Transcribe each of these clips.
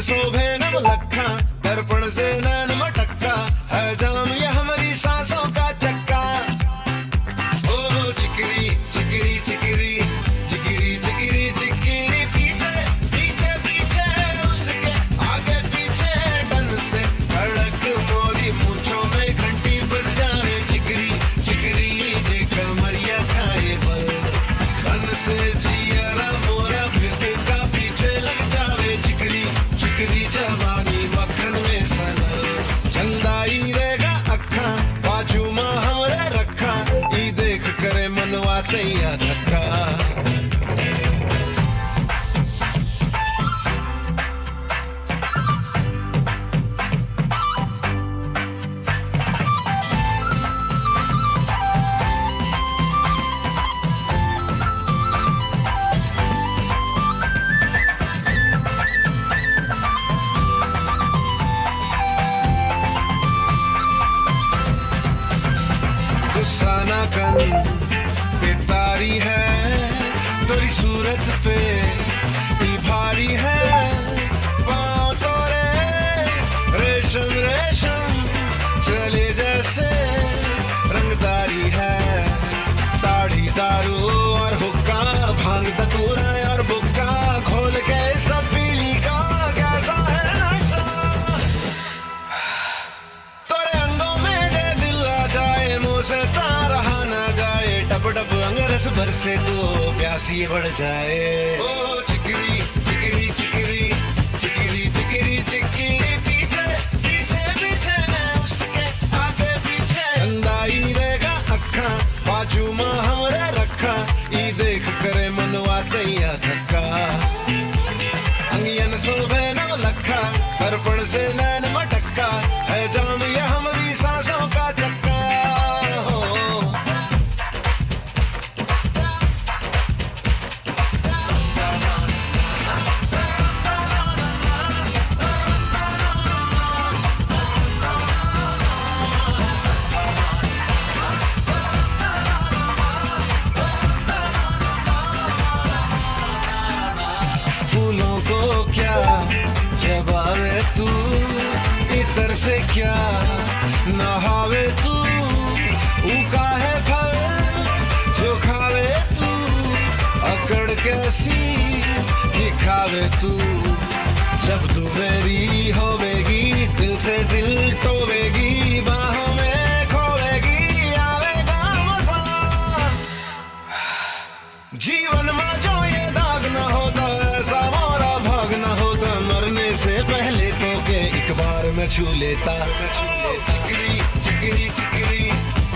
शोभे नव लखा, दर्पण से नैन मटक्का, है जाम ये हमारी सांसों का चक्का। ओ चिकरी चिकरी चिकरी चिकरी चिकरी चिकरी, पीछे पीछे पीछे उसके आगे पीछे डन से धड़क मोरी मूंछों में घंटी बज जाए। चिकरी चिकरी जे कमरिया खाए बल, डन से जियरा मोरा फिर का पीछे लग जावे। चिकरी चिकरी जवानी मक्खन में सनल, चंदाई रहेगा अखा, बाजू मां हमरे रखा, ई देख करे मनवा तैया धक्का। गुस्सा ना कर बेतारी है, तेरी सूरत पे भी भारी है। पाँव तोरे रेशम रेशम चले जैसे रंगदारी है। दाढ़ी दारू और हुक्का, भांग धतूरा और बुक्का, खोल के सब पीली का कैसा है नशा। तोरे अंगों में जे दिल आ जाए, मुंह से रहा ना जाए, टप टप अंगरस बरसे तो प्यासी बढ़ जाए। ओ चिकरी चिकरी चिकरी चिकरी चिकरी चिकरी, पीछे पीछे पीछे उसके आगे पीछे अंदाई रहेगा अखा, बाजू मां हमरे रखा, ई देख करे मनवा तैया धक्का। अंगियन शोभे नव लखा, दर्पण से नैन मटक्का, है जाम ये हमारी सांसों का चक्का। फूलों को क्या जबावे तू, इतर से क्या नहावे तू, उका है फल जो खावे तू, अकड़ कैसी दिखावे तू। जब तू मेरी होवेगी, दिल से दिल टोवेगी, बाहों में खोवेगी, आवेगा मजा। जीवन में जो ये दाग न होता, ऐसा मोरा भाग न होता, मरने से पहले तो के एक बार मैं छू लेता। चिकरी चिकरी चिकरी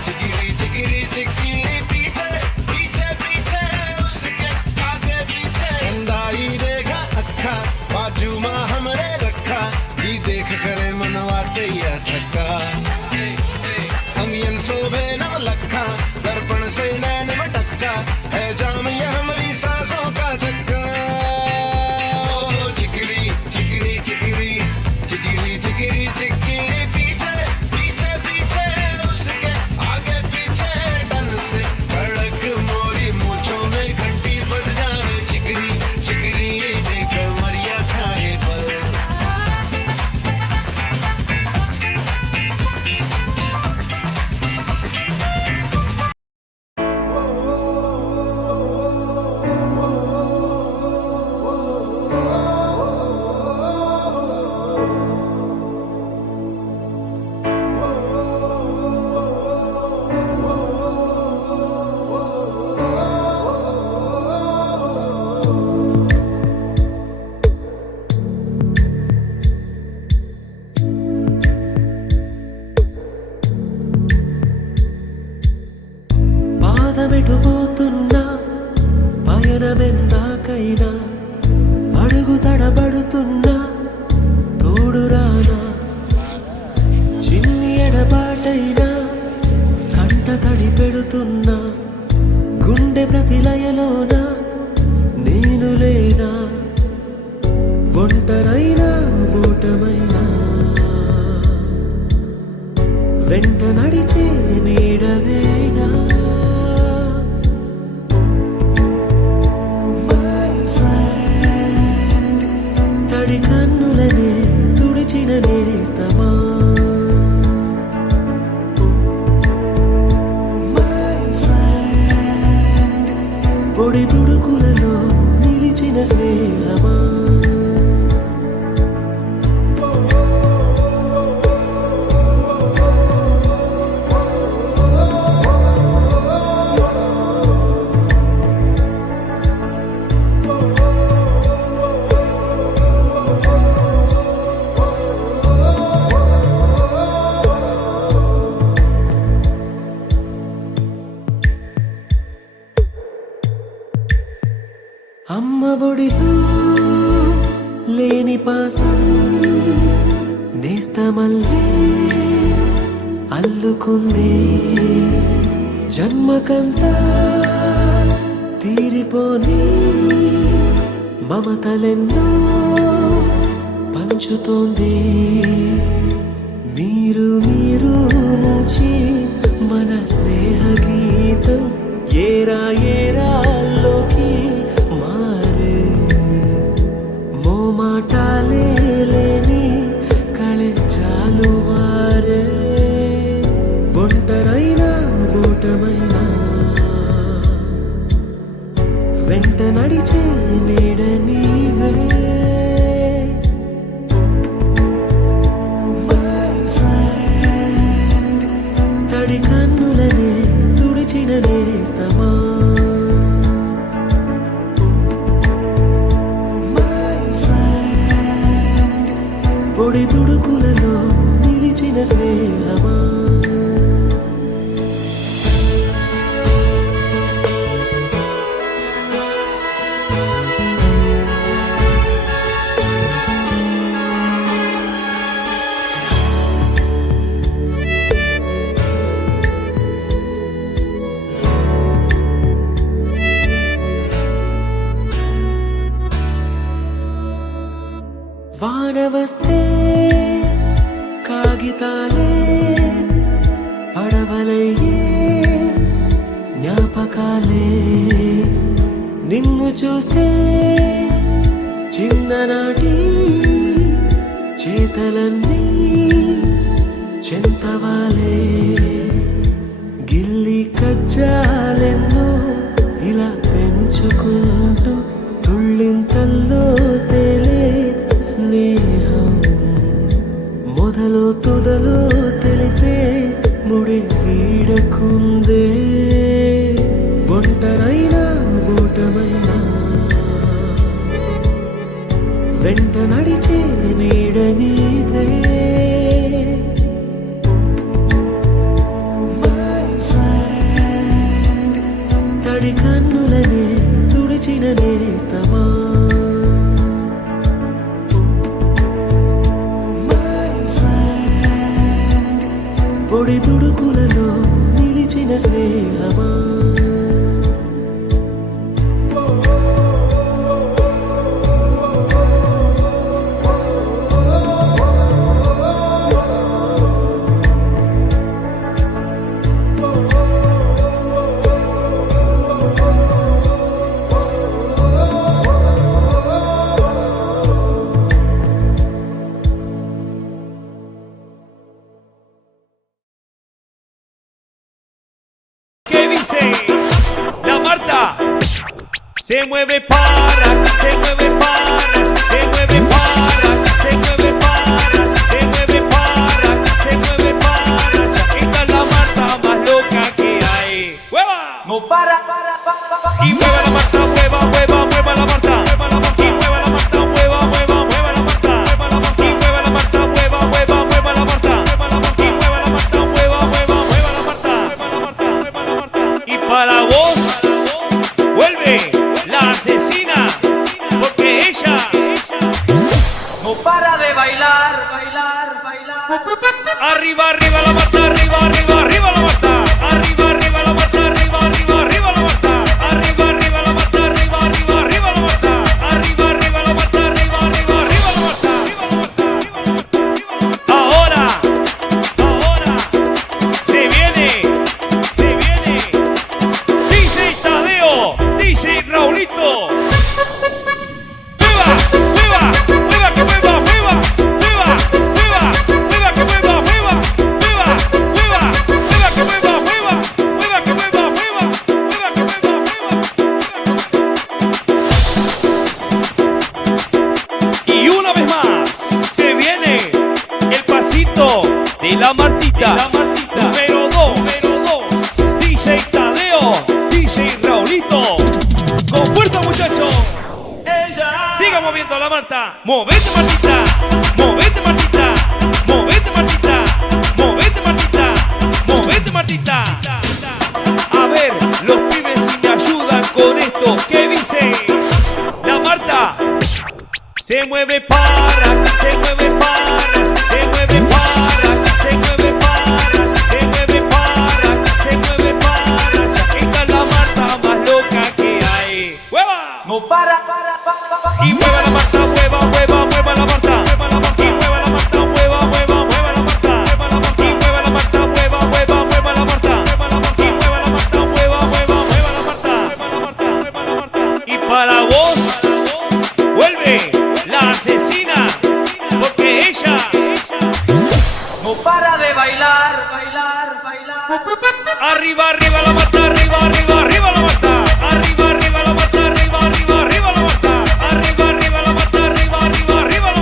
चिकरी चिकरी चिकरी, पीछे पीछे पीछे उसके आगे पीछे चंदाई देगा अखा, बाजू मां हमरे रखा, ई देख करे मनवा तैया धक्का। अंगियन शोभे नव लखा, दर्पण से नैन मटक्का, है जाम ये हमारी सांसों का चक्का। ओ चिकरी चिकरी चिकरी चिकरी चिकरी चिकरी, पीछे पीछे पीछे उसके आगे पीछे डन से धड़क मोरी मूंछों में घंटी बज जाए। चिकरी चिकरी जे कमरिया खाए बल। పాదమెటుపోతున్నా పయనమెందాకైనా, అడుగు తడబడుతున్నా తోడురానా, చిన్ని ఎడబాటైనా కంట తడి పెడుతున్నా, గుండె ప్రతిలయలోన నేను లేనా, ఒంటరైనా ఓటమైనా వెంట నడిచే నీడవేనా. తడి కన్నులని నేస్తమా పొడి తుడుకులలో నిలిచిన స్నేహమా అమ్మ ఒడిలో లేని పాసం నేస్తమల్లే అల్లుకుంది జన్మకంతా తీరిపోని మమతలెన్నో పంచుతోంది మీరు నుంచి మన స్నేహ గీతం ఏరా ఏరాల్లోకి మారే మోమాటాలే లేని కళెచ్చాలు వారే ఒంటరైనా ఓటమైనా వెంట నడిచే నీడ నీవే తడి కన్నులనే తుడిచిన నేస్తమా పొడి తుడుకులలో నిలిచిన స్నేహమా వాన వస్తే కాగితాలే పడవలయ్యే జ్ఞాపకాలే నిన్ను చూస్తే చిన్ననాటి చేతలన్నీ చెంతవాలే గిల్లి కజ్జాలెన్నో ఇలా పెంచుకుంటూ తుళ్ళింతల్లో తేలే స్నేహం మొదలు తొదలు తెలిపే ముడి వీడకుందే ఒంటరైనా ఓటమైనా వెంట నడిచే నీడ నీదే తడి కన్నులనే తుడిచిన నేస్తమా పొడి తుడుకులలో నిలిచిన స్నేహమా ¿Qué dice? La Marta se mueve para, se mueve para, se mueve para, se mueve para, se mueve para, se mueve para. Esta es la Marta más loca que hay. ¡Hueva! No para. Y mueva la Marta, mueva, mueva, mueva la Marta. Y mueva la Marta, mueva, mueva, mueva la Marta. Y mueva la Marta, mueva, mueva, mueva la Marta. Y mueva la Marta, mueva, mueva, mueva la Marta. Y para vos vuelve la asesina, porque ella no para de bailar, bailar, bailar. Arriba, arriba la Marta, arriba, arriba, arriba la Marta. Arriba, arriba la Marta, arriba, arriba, arriba la Marta. Arriba, arriba la Marta, arriba, arriba, arriba la Marta. Arriba, arriba la Marta, arriba, arriba, arriba la Marta. Ahora se viene. DJ Tadeo, DJ Raulito. ¡Mueva, mueva, mueva, que mueva, mueva, mueva, mueva! la Martita. Número 2, DJ Tadeo, DJ Raulito. Con fuerza, muchachos. Siga moviendo la Marta. Movete, Martita. Movete, Martita. Movete, Martita. Movete, Martita. Movete, Martita. A ver, los pibes si me ayudan con esto. ¿Qué dice? La Marta. Se mueve para, se mueve para, se mueve para, se mueve para, se mueve para, se mueve para. Esta es la Marta más loca que hay. ¡Hueva! No para. Y mueva la Marta, mueva la Marta. Y mueva la Marta, mueva la Marta. Y mueva la Marta, mueva la Marta. Y mueva la Marta, mueva la Marta. Y para vos, vuelve la asesina, porque ella No para de bailar. arriba la Marta, arriba la Marta. Arriba la Marta, arriba la Marta. Arriba la Marta, arriba la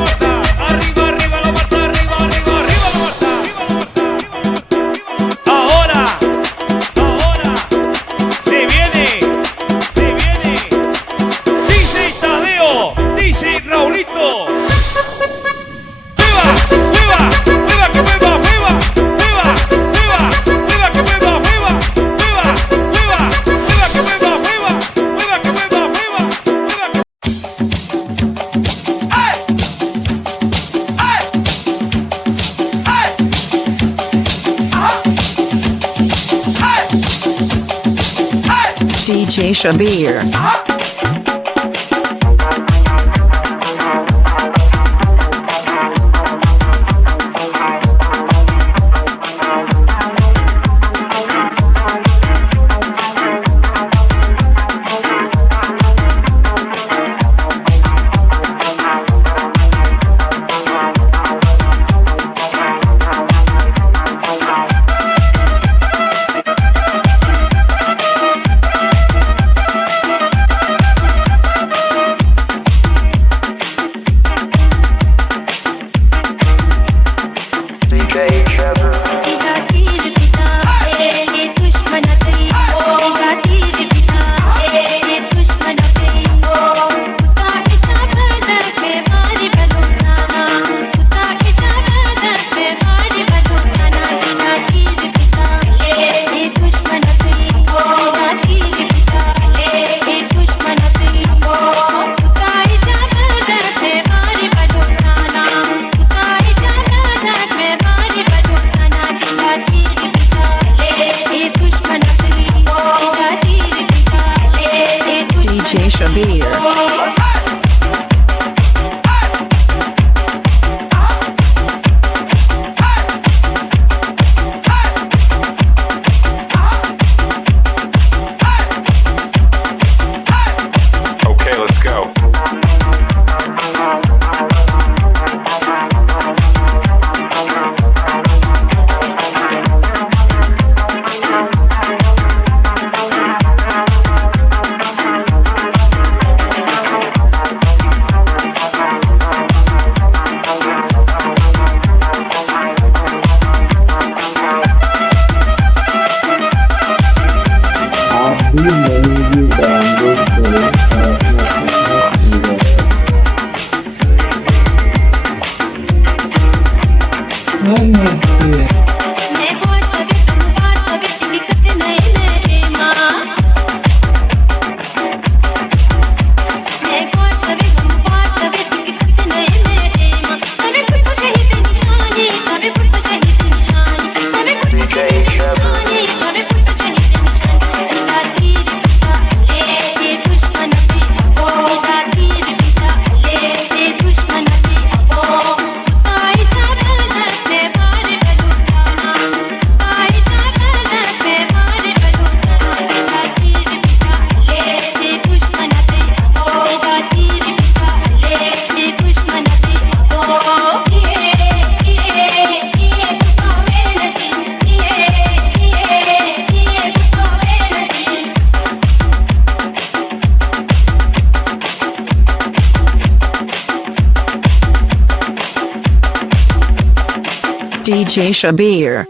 Marta. Arriba la Marta, arriba la Marta. Ahora, se viene DJ Tadeo, DJ Raulito. DJ Shabir. DJ Shabir.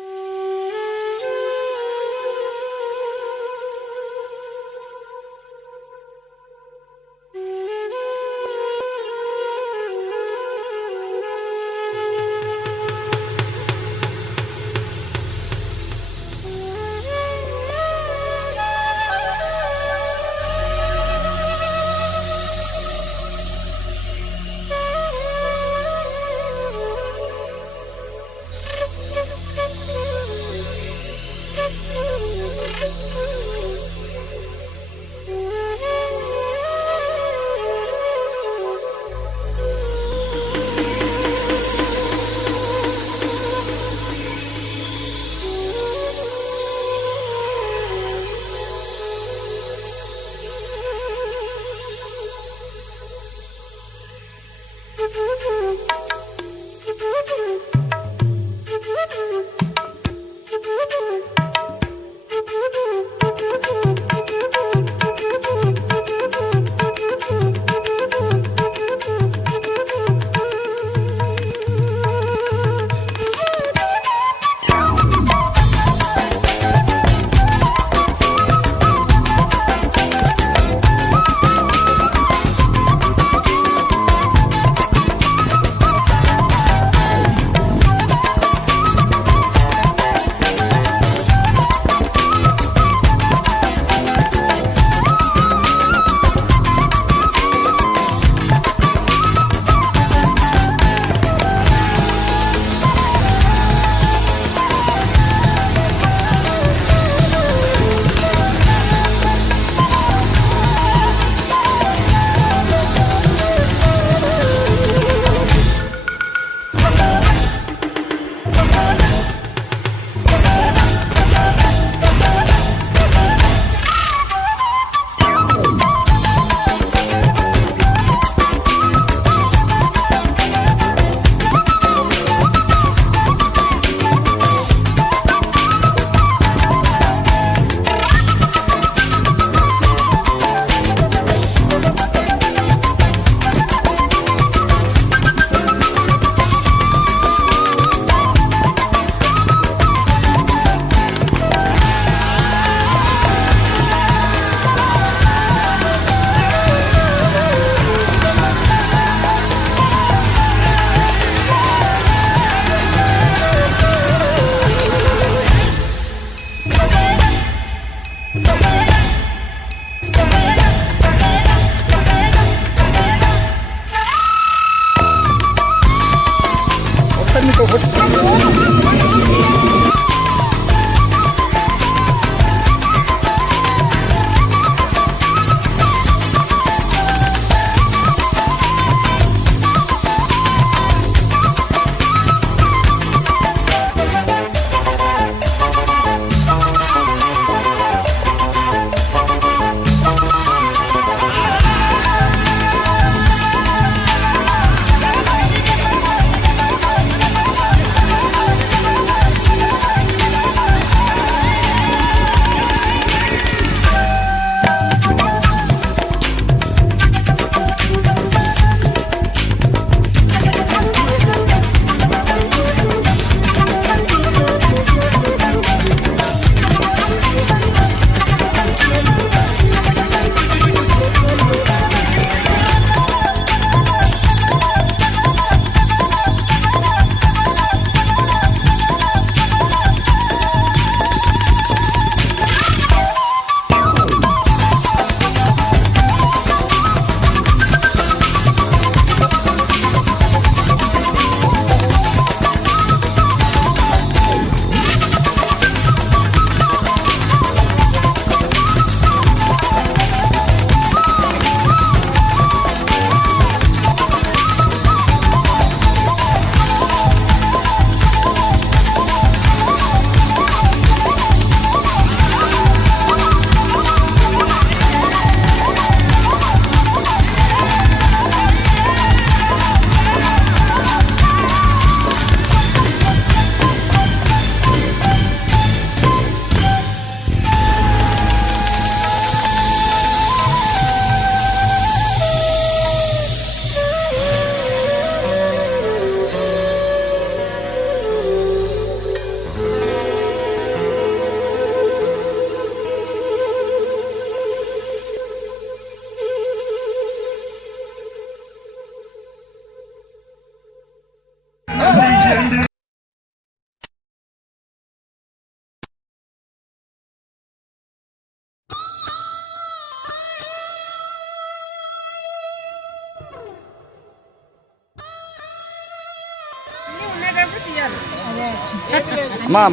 అమ్మా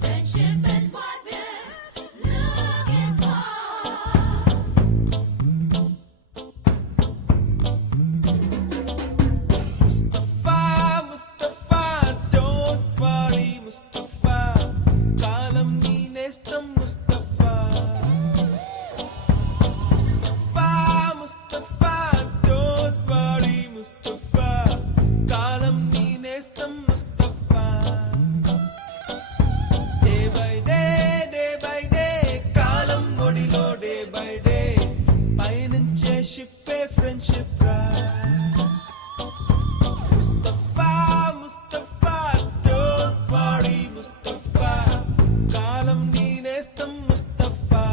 Friendship is what we're looking for. Mustafa, don't worry, Mustafa. Kalam nee nestam, Mustafa. Mustafa, don't worry, Mustafa. Kalam nee nestam, Mustafa. Day by day, kalam odilo day by day. పయనించే షిప్పే friendship రా. Mustafa, don't worry, Mustafa. కాలం నీ నేస్తం, Mustafa.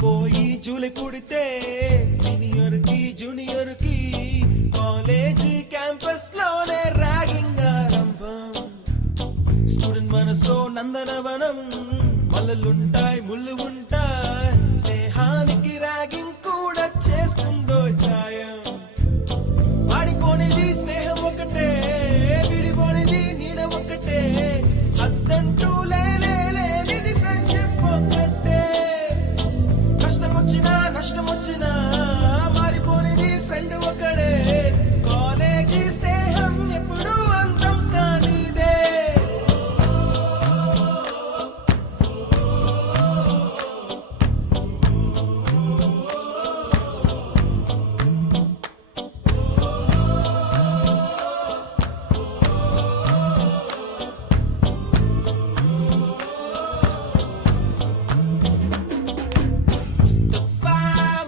పోయి July పుడితే senior కి junior కి college campus లోనే ragging ఆరంభం. స్టూడెంట్ మనసో నందనవనం, మల్లలుంటాయి ముళ్ళు ఉంటాయి, స్నేహానికి ర్యాగింగ్ కూడా చేస్తుందో సాయం. వాడిపోనిది స్నేహం ఒకటే, విడిపోనిది నీడ ఒకటే, అద్దంటూ లేనిది ఫ్రెండ్షిప్ ఒకటే. కష్టం వచ్చినా నష్టం వచ్చినా మారిపోనిది ఫ్రెండ్ ఒకడే, కాలేజీ స్నేహం ఎప్పుడు అంతం కానిదే.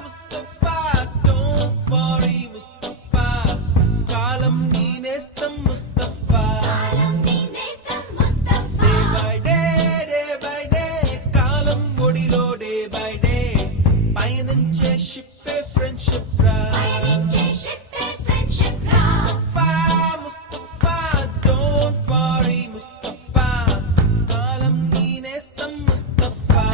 Mustafa, don't worry, Mustafa. కాలం నీ నేస్తం, Mustafa. Day by day, కాలం ఒడిలో day by day. పయనించే షిప్పే ఫ్రెండ్షిప్ రా. Mustafa, don't worry, Mustafa. కాలం నీ నేస్తం, Mustafa.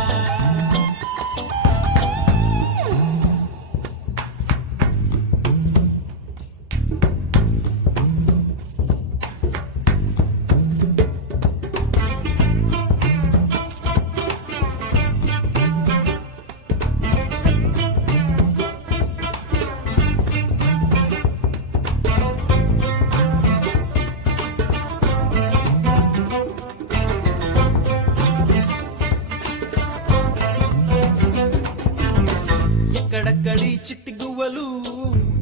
ఎక్కడక్కడి చిట్టి గువ్వలు,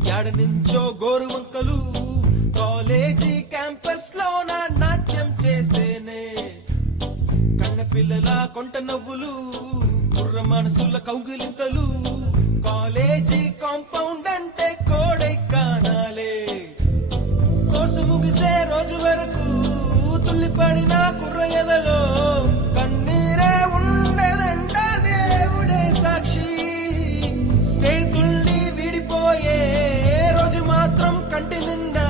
యాడ నుంచో గోరు వంకలు, కాలేజీ క్యాంపస్ లోన నాట్యం చేసేనే. కన్న పిల్లల కొంట నవ్వులు, కుర్ర మనసుల కౌగిలింతలు, కాలేజీ కాంపౌండ్ అంటే కోడై కానాలే. కోర్సు ముగిసే రోజు వరకు తుల్లిపడిన కుర్ర ఎదలో కన్నీరే ఉండదంట, దేవుడే సాక్షి. స్నేహితుల్ని విడిపోయే రోజు మాత్రం కంటి నిండా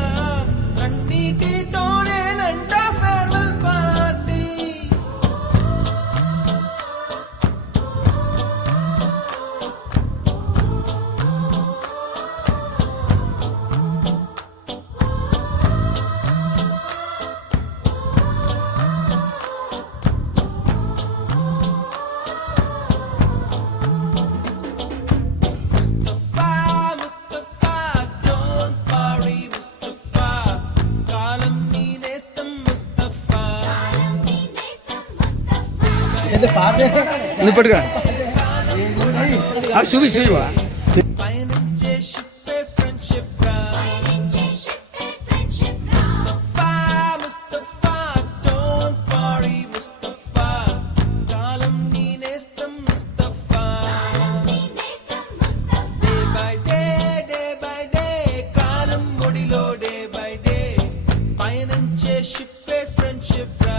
నువ్వు పట్టుగా చూపి చూపివా పయనించే షిప్పే ఫ్రెండ్షిప్ రా ముస్తఫా డోంట్ వరీ ముస్తఫా కాలం నీ నేస్తం ముస్తఫా డే బై డే కాలం ఒడిలో డే బై డే పయనించే షిప్పే ఫ్రెండ్షిప్ రా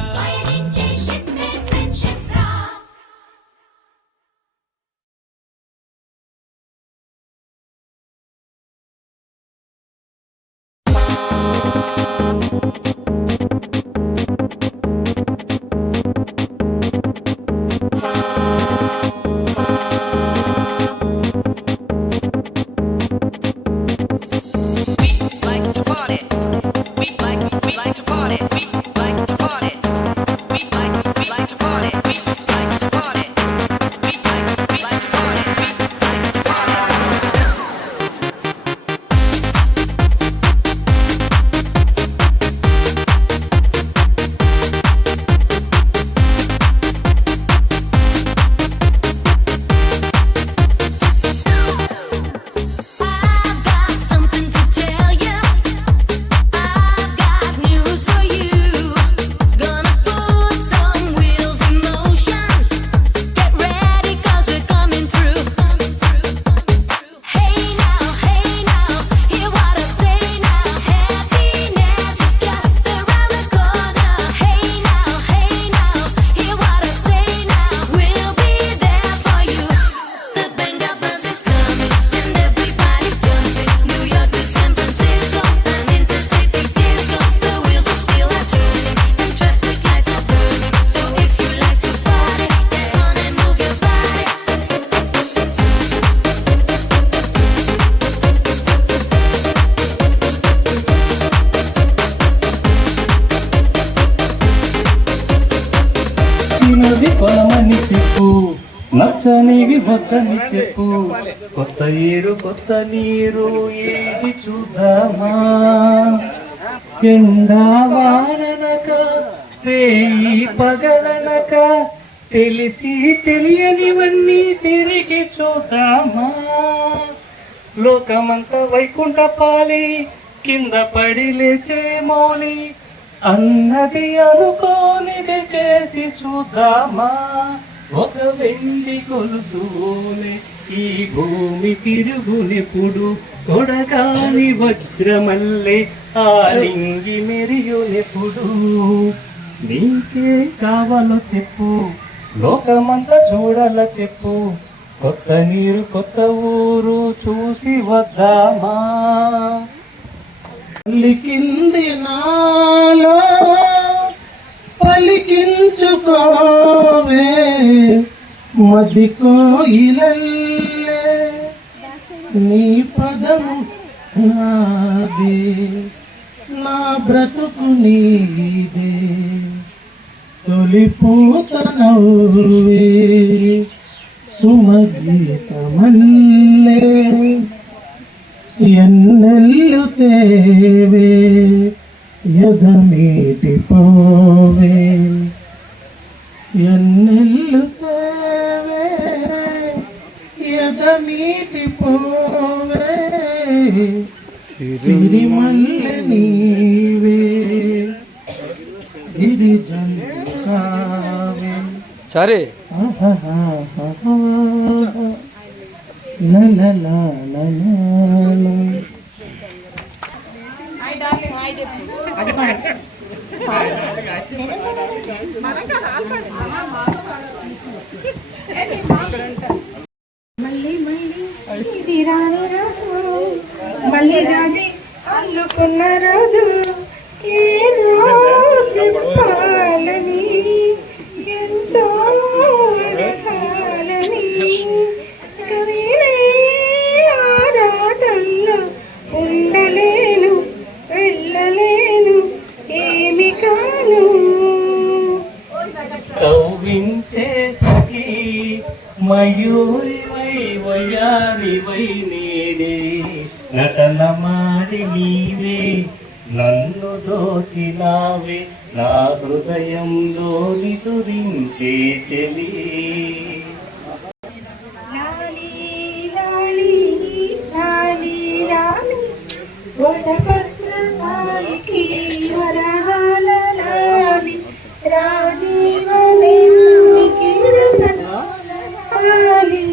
కొనమని చెప్పు, నచ్చనివి వద్దని చెప్పు. కొత్త ఏరు కొత్త నీరు ఏది చూద్దామా. ఎండా వాననక రేయి పగలనక తెలిసి తెలియనివన్నీ తిరిగి చూద్దామా. లోకమంతా వైకుంఠ పాలి కింద పడి లేచే మౌలి అన్నది అనుకోనిది చేసి చూద్దామా. ఒక వెండి కొలుసునే ఈ భూమి తిరుగునెప్పుడు కొడగాని వజ్రమల్లే ఆ లింగి మెరియునెప్పుడు. నీకే కావాలో చెప్పు, లోకమంతా చూడాల చెప్పు. కొత్త నీరు కొత్త ఊరు చూసి వద్దామా. పలికింది నాలో పలికించుకోవే మది కోయిలల్లే నీ పదము నాదే నా బ్రతుకు నీదే. తొలి పూత నవ్వే సుమగీతమల్లే ఎన్నెల్లు తేవే ఎదమీటి పోవే. ఎన్నెల్లు తేవే ఎదమీటి పోవే. సిరిమల్లె నీవే గిరిజన కావే. సరే la la la la la. ఇది రాని రోజు మళ్ళీ రాజీ అల్లుకున్న రోజు ఏదో చెప్పాలని ఎంతో రకాలని కవిలే ఆరాటంలో ఉండలేను వెళ్ళలేను ఏమి కాను. కవ్వించే సఖీ మయూరివై వయారివై నేనే నటన మాడి నీవే నన్ను దోచినావే నా హృదయంలో నిదురించే చెలి. లాలి లాలి లాలి లాలి వటపత్రసాలికి వరహాల లాలి రాజీవనేనికి రతనాలి.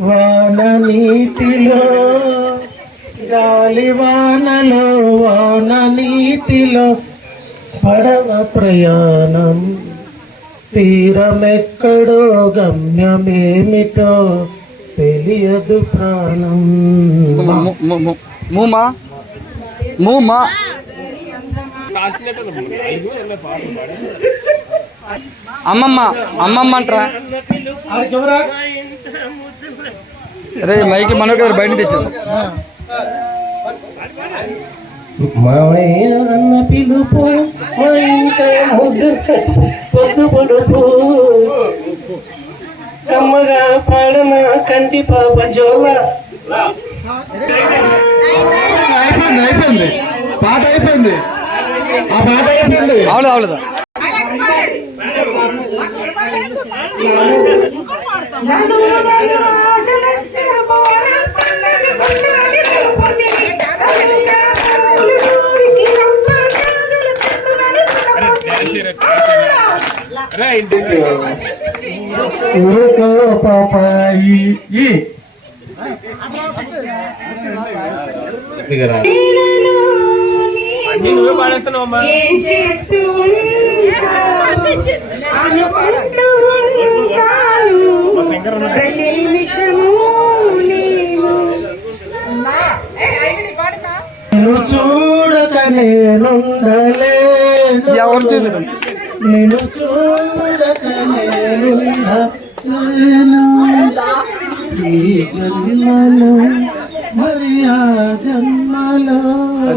వాన నీటిలో గాలి వానలో వాన నీటిలో పడవ ప్రయాణం తీరమెక్కడో గమ్యమేమిటో తెలియదు ప్రాణం. మూమా మూమా అమ్మమ్మ అమ్మమ్మ అంటారా? అరే మైకి మనోకి బయట తెచ్చారు. మామయ్య అన్న పిలుపు మా ఇంట పొద్దు పొడుపు కమ్మగా పాడన కంటి పాప జోల. అయిపోయింది పాట అయిపోయింది. ఆ పాట అయిపోయింది. అవలేదు అవలేదా? పాపాయి ఏం చేస్తూ అనుకుంటూ ఉంటాను ప్రతి నిమిషము నేను. నిన్ను చూడక నేనుండలేను. ఎవరు చూసారు? నిన్ను చూడక నేనుండలేను. ఈ జన్మలో మరి ఆ జన్మలో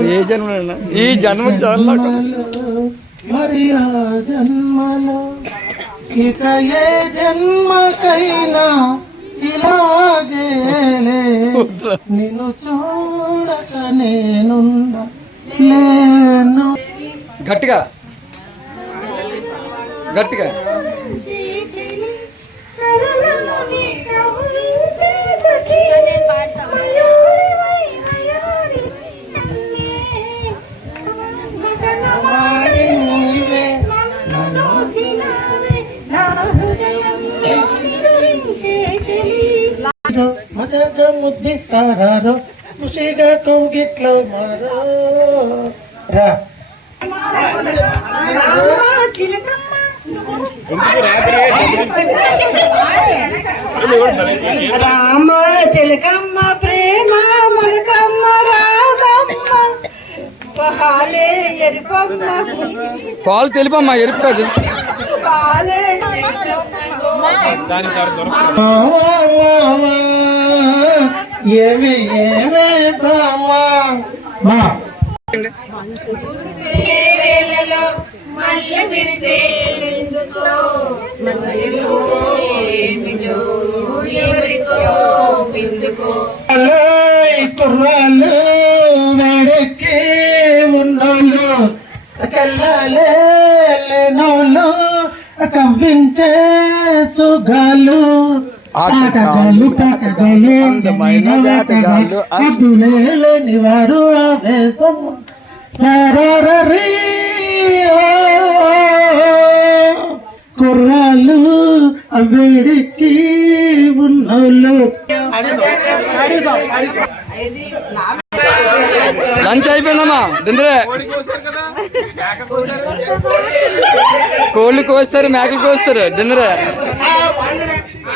ఏ జన్మ ఈ జన్మ చాలా మరి ఆ జన్మలో ఇక ఏ జన్మకైనా ఇలాగేలే నిన్ను చూడక నేనుండలేను. గట్టిగా గట్టిగా మజాగా ముద్దిస్తారో ఖుషిగా కౌగిట్లో మారో రా. రామ చిలకమ్మ ప్రేమ మలకమ్మ రామమ్మ పాలే ఎరుపమ్మ పాలు తెలిపమ్మా ఎరుపు కాదు. పాలే ఏమి ఏమే బామా వేళలో మల్లె విరిసే ఎందుకో ఏమిటో ఎవరికో బిందుకో కుర్రాళ్ళు వేడెక్కి ఉన్నోళ్ళు కల్లాలే లేనోళ్ళు కవ్వించే సుగాలు ఆటగాళ్ళు అందమైన వేటగాళ్ళు లేని వారు ఆవేశం కుర్రాళ్ళు వేడికి ఉన్నోళ్ళు. లంచ్ అయిపోయిందమ్మా దిందరే. కోళ్ళు కోస్తారు మేకలు కోస్తారు డిన్నరే.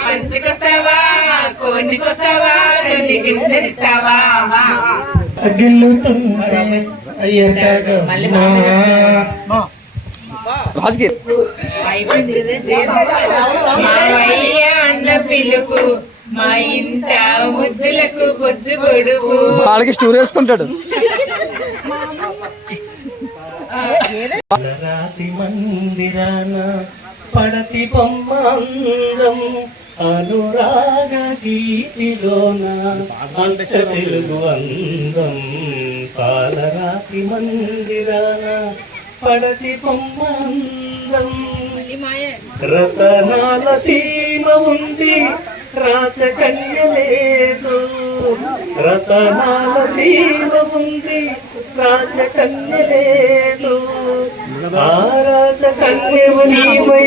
పంచుకొస్తావా కోడికొస్తావా తల్లి కిందరిస్తావా గిల్లుతుంటే అయ్యటమ్మా రాజకీయ మావయ్య అన్న పిలుపు మా ఇంట ముద్దులకు పొద్దు పొడుపు వాళ్ళకి స్టోర్ వేసుకుంటాడు. రాతి మందిరాన పడతి బొమ్మందం అనురాగ గీతిలోన అంచ తెలుగు అందం పాలరాతి మందిరాన పడతి బొమ్మందం రతనాల సీమ ఉంది రాజకన్య లేదు రతనాల సీమ ఉంది రాజకన్య లేదు ఆ రాజకన్యవు నీవై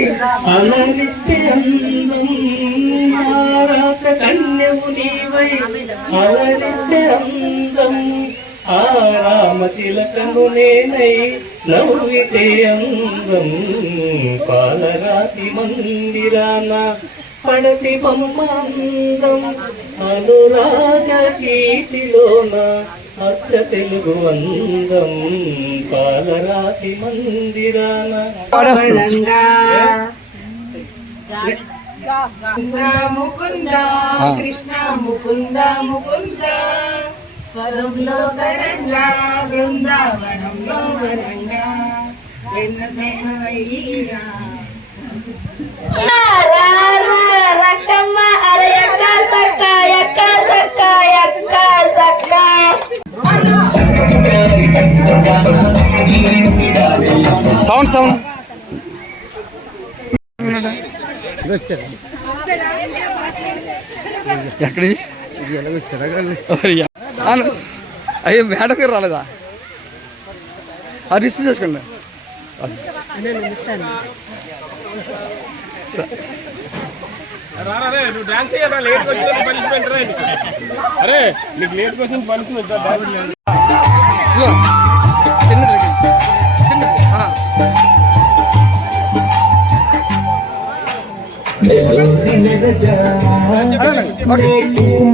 అలరిస్తే అందం ఆ రాజకన్యవు నీవై అలరిస్తే అందం ఆ రామచిలకను నేనై నవ్వితే అందం పాలరాతి మందిరాన పడతి బొమ్మందం అనురాగ గీతిలోన అచ్చ తెలుగు అందం పాలరాతి మందిరాన ముకుంద కృష్ణ ముకుంద ముకుంద స్వరంలో తరంగా బృందావనంలో వరంగా రక్కమ్మ అరే ఎక్క సక్క ఎక్క సక్క ఎక్క సక్క సౌండ్ సౌండ్ ఎక్కడ అయ్యో మేడకి రాలేదా అది రిసీవ్ చేసుకోండి. నువ్వు డాన్స్ చేయరా, లేట్ వచ్చిన పనిష్మెంట్ రా. అరే నీకు లేట్ వచ్చిన పనిష్మెంట్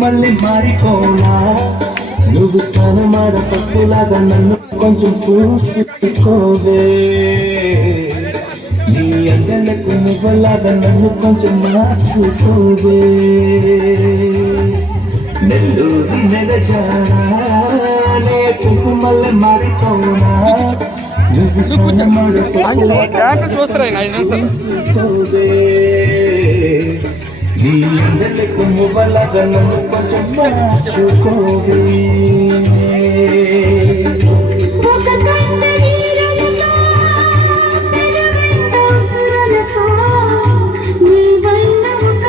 మళ్ళీ మారిపోనా నువ్వు స్నానమాడ పసుపులాగా నన్ను కొంచెం పూసుకోవే నీ అంగలకు నువ్వలాగా నన్ను కొంచెం మార్చుకోవే నెల్లూరి నెలజానే కుంకుమల్లె మారిపోనా నువ్వు స్నానమాడ చూస్తారా పూసుకోవే నీ అందలకు మువ్వలాగా నన్ను కొంచెం మార్చుకోవే ఒక కంట నీరలతో పెరువెంతో సురలతో నీ వల్ల ఒక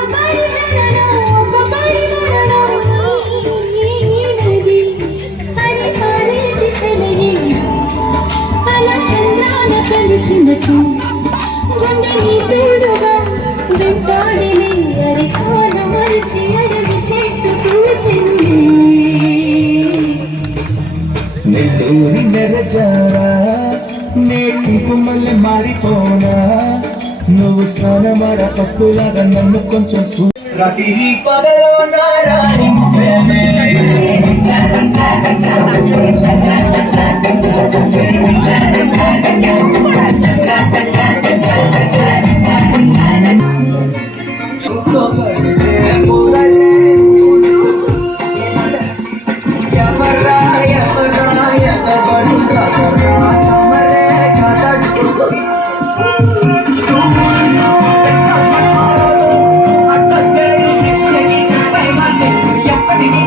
పరిమళం నీనది అని పాడే దిశలే అలా సంద్రాన కలిసినట్టు గుండె నీ తోడుగా వెంటాడిలే అరికోన మరిచి అడవి చెట్టు కూర్చుంది నెల్లూరి నెరజారా నే కుంకుమల్లె మారిపోనా నువ్వు స్నానమాడ పసుపులాగా నన్ను కొంచెం ప్రతి పదలో నారాణి ఎప్పటికీ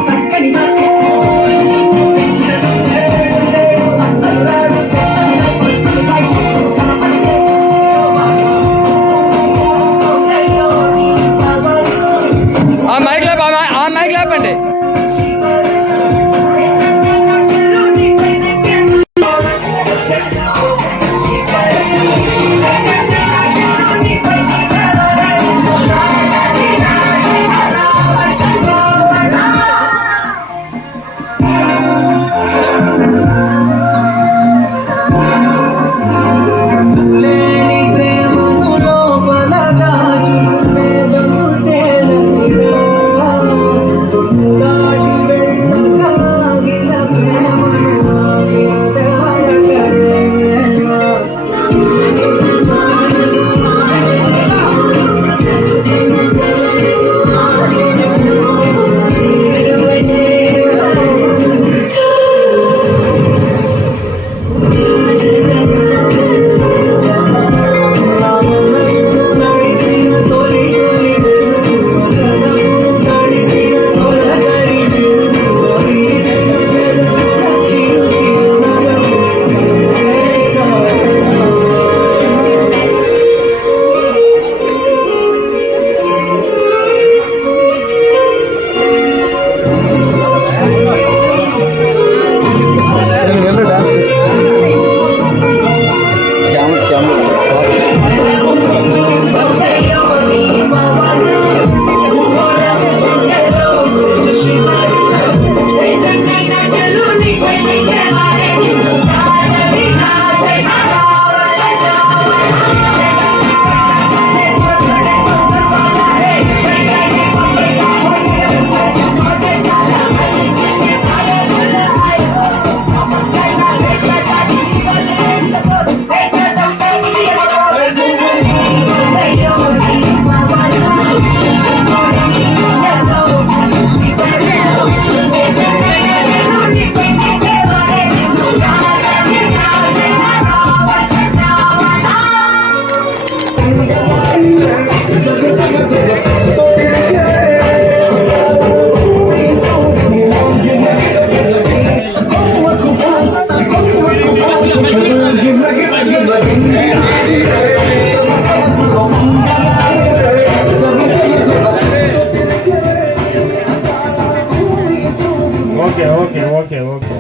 ఓకే ఓకే ఓకే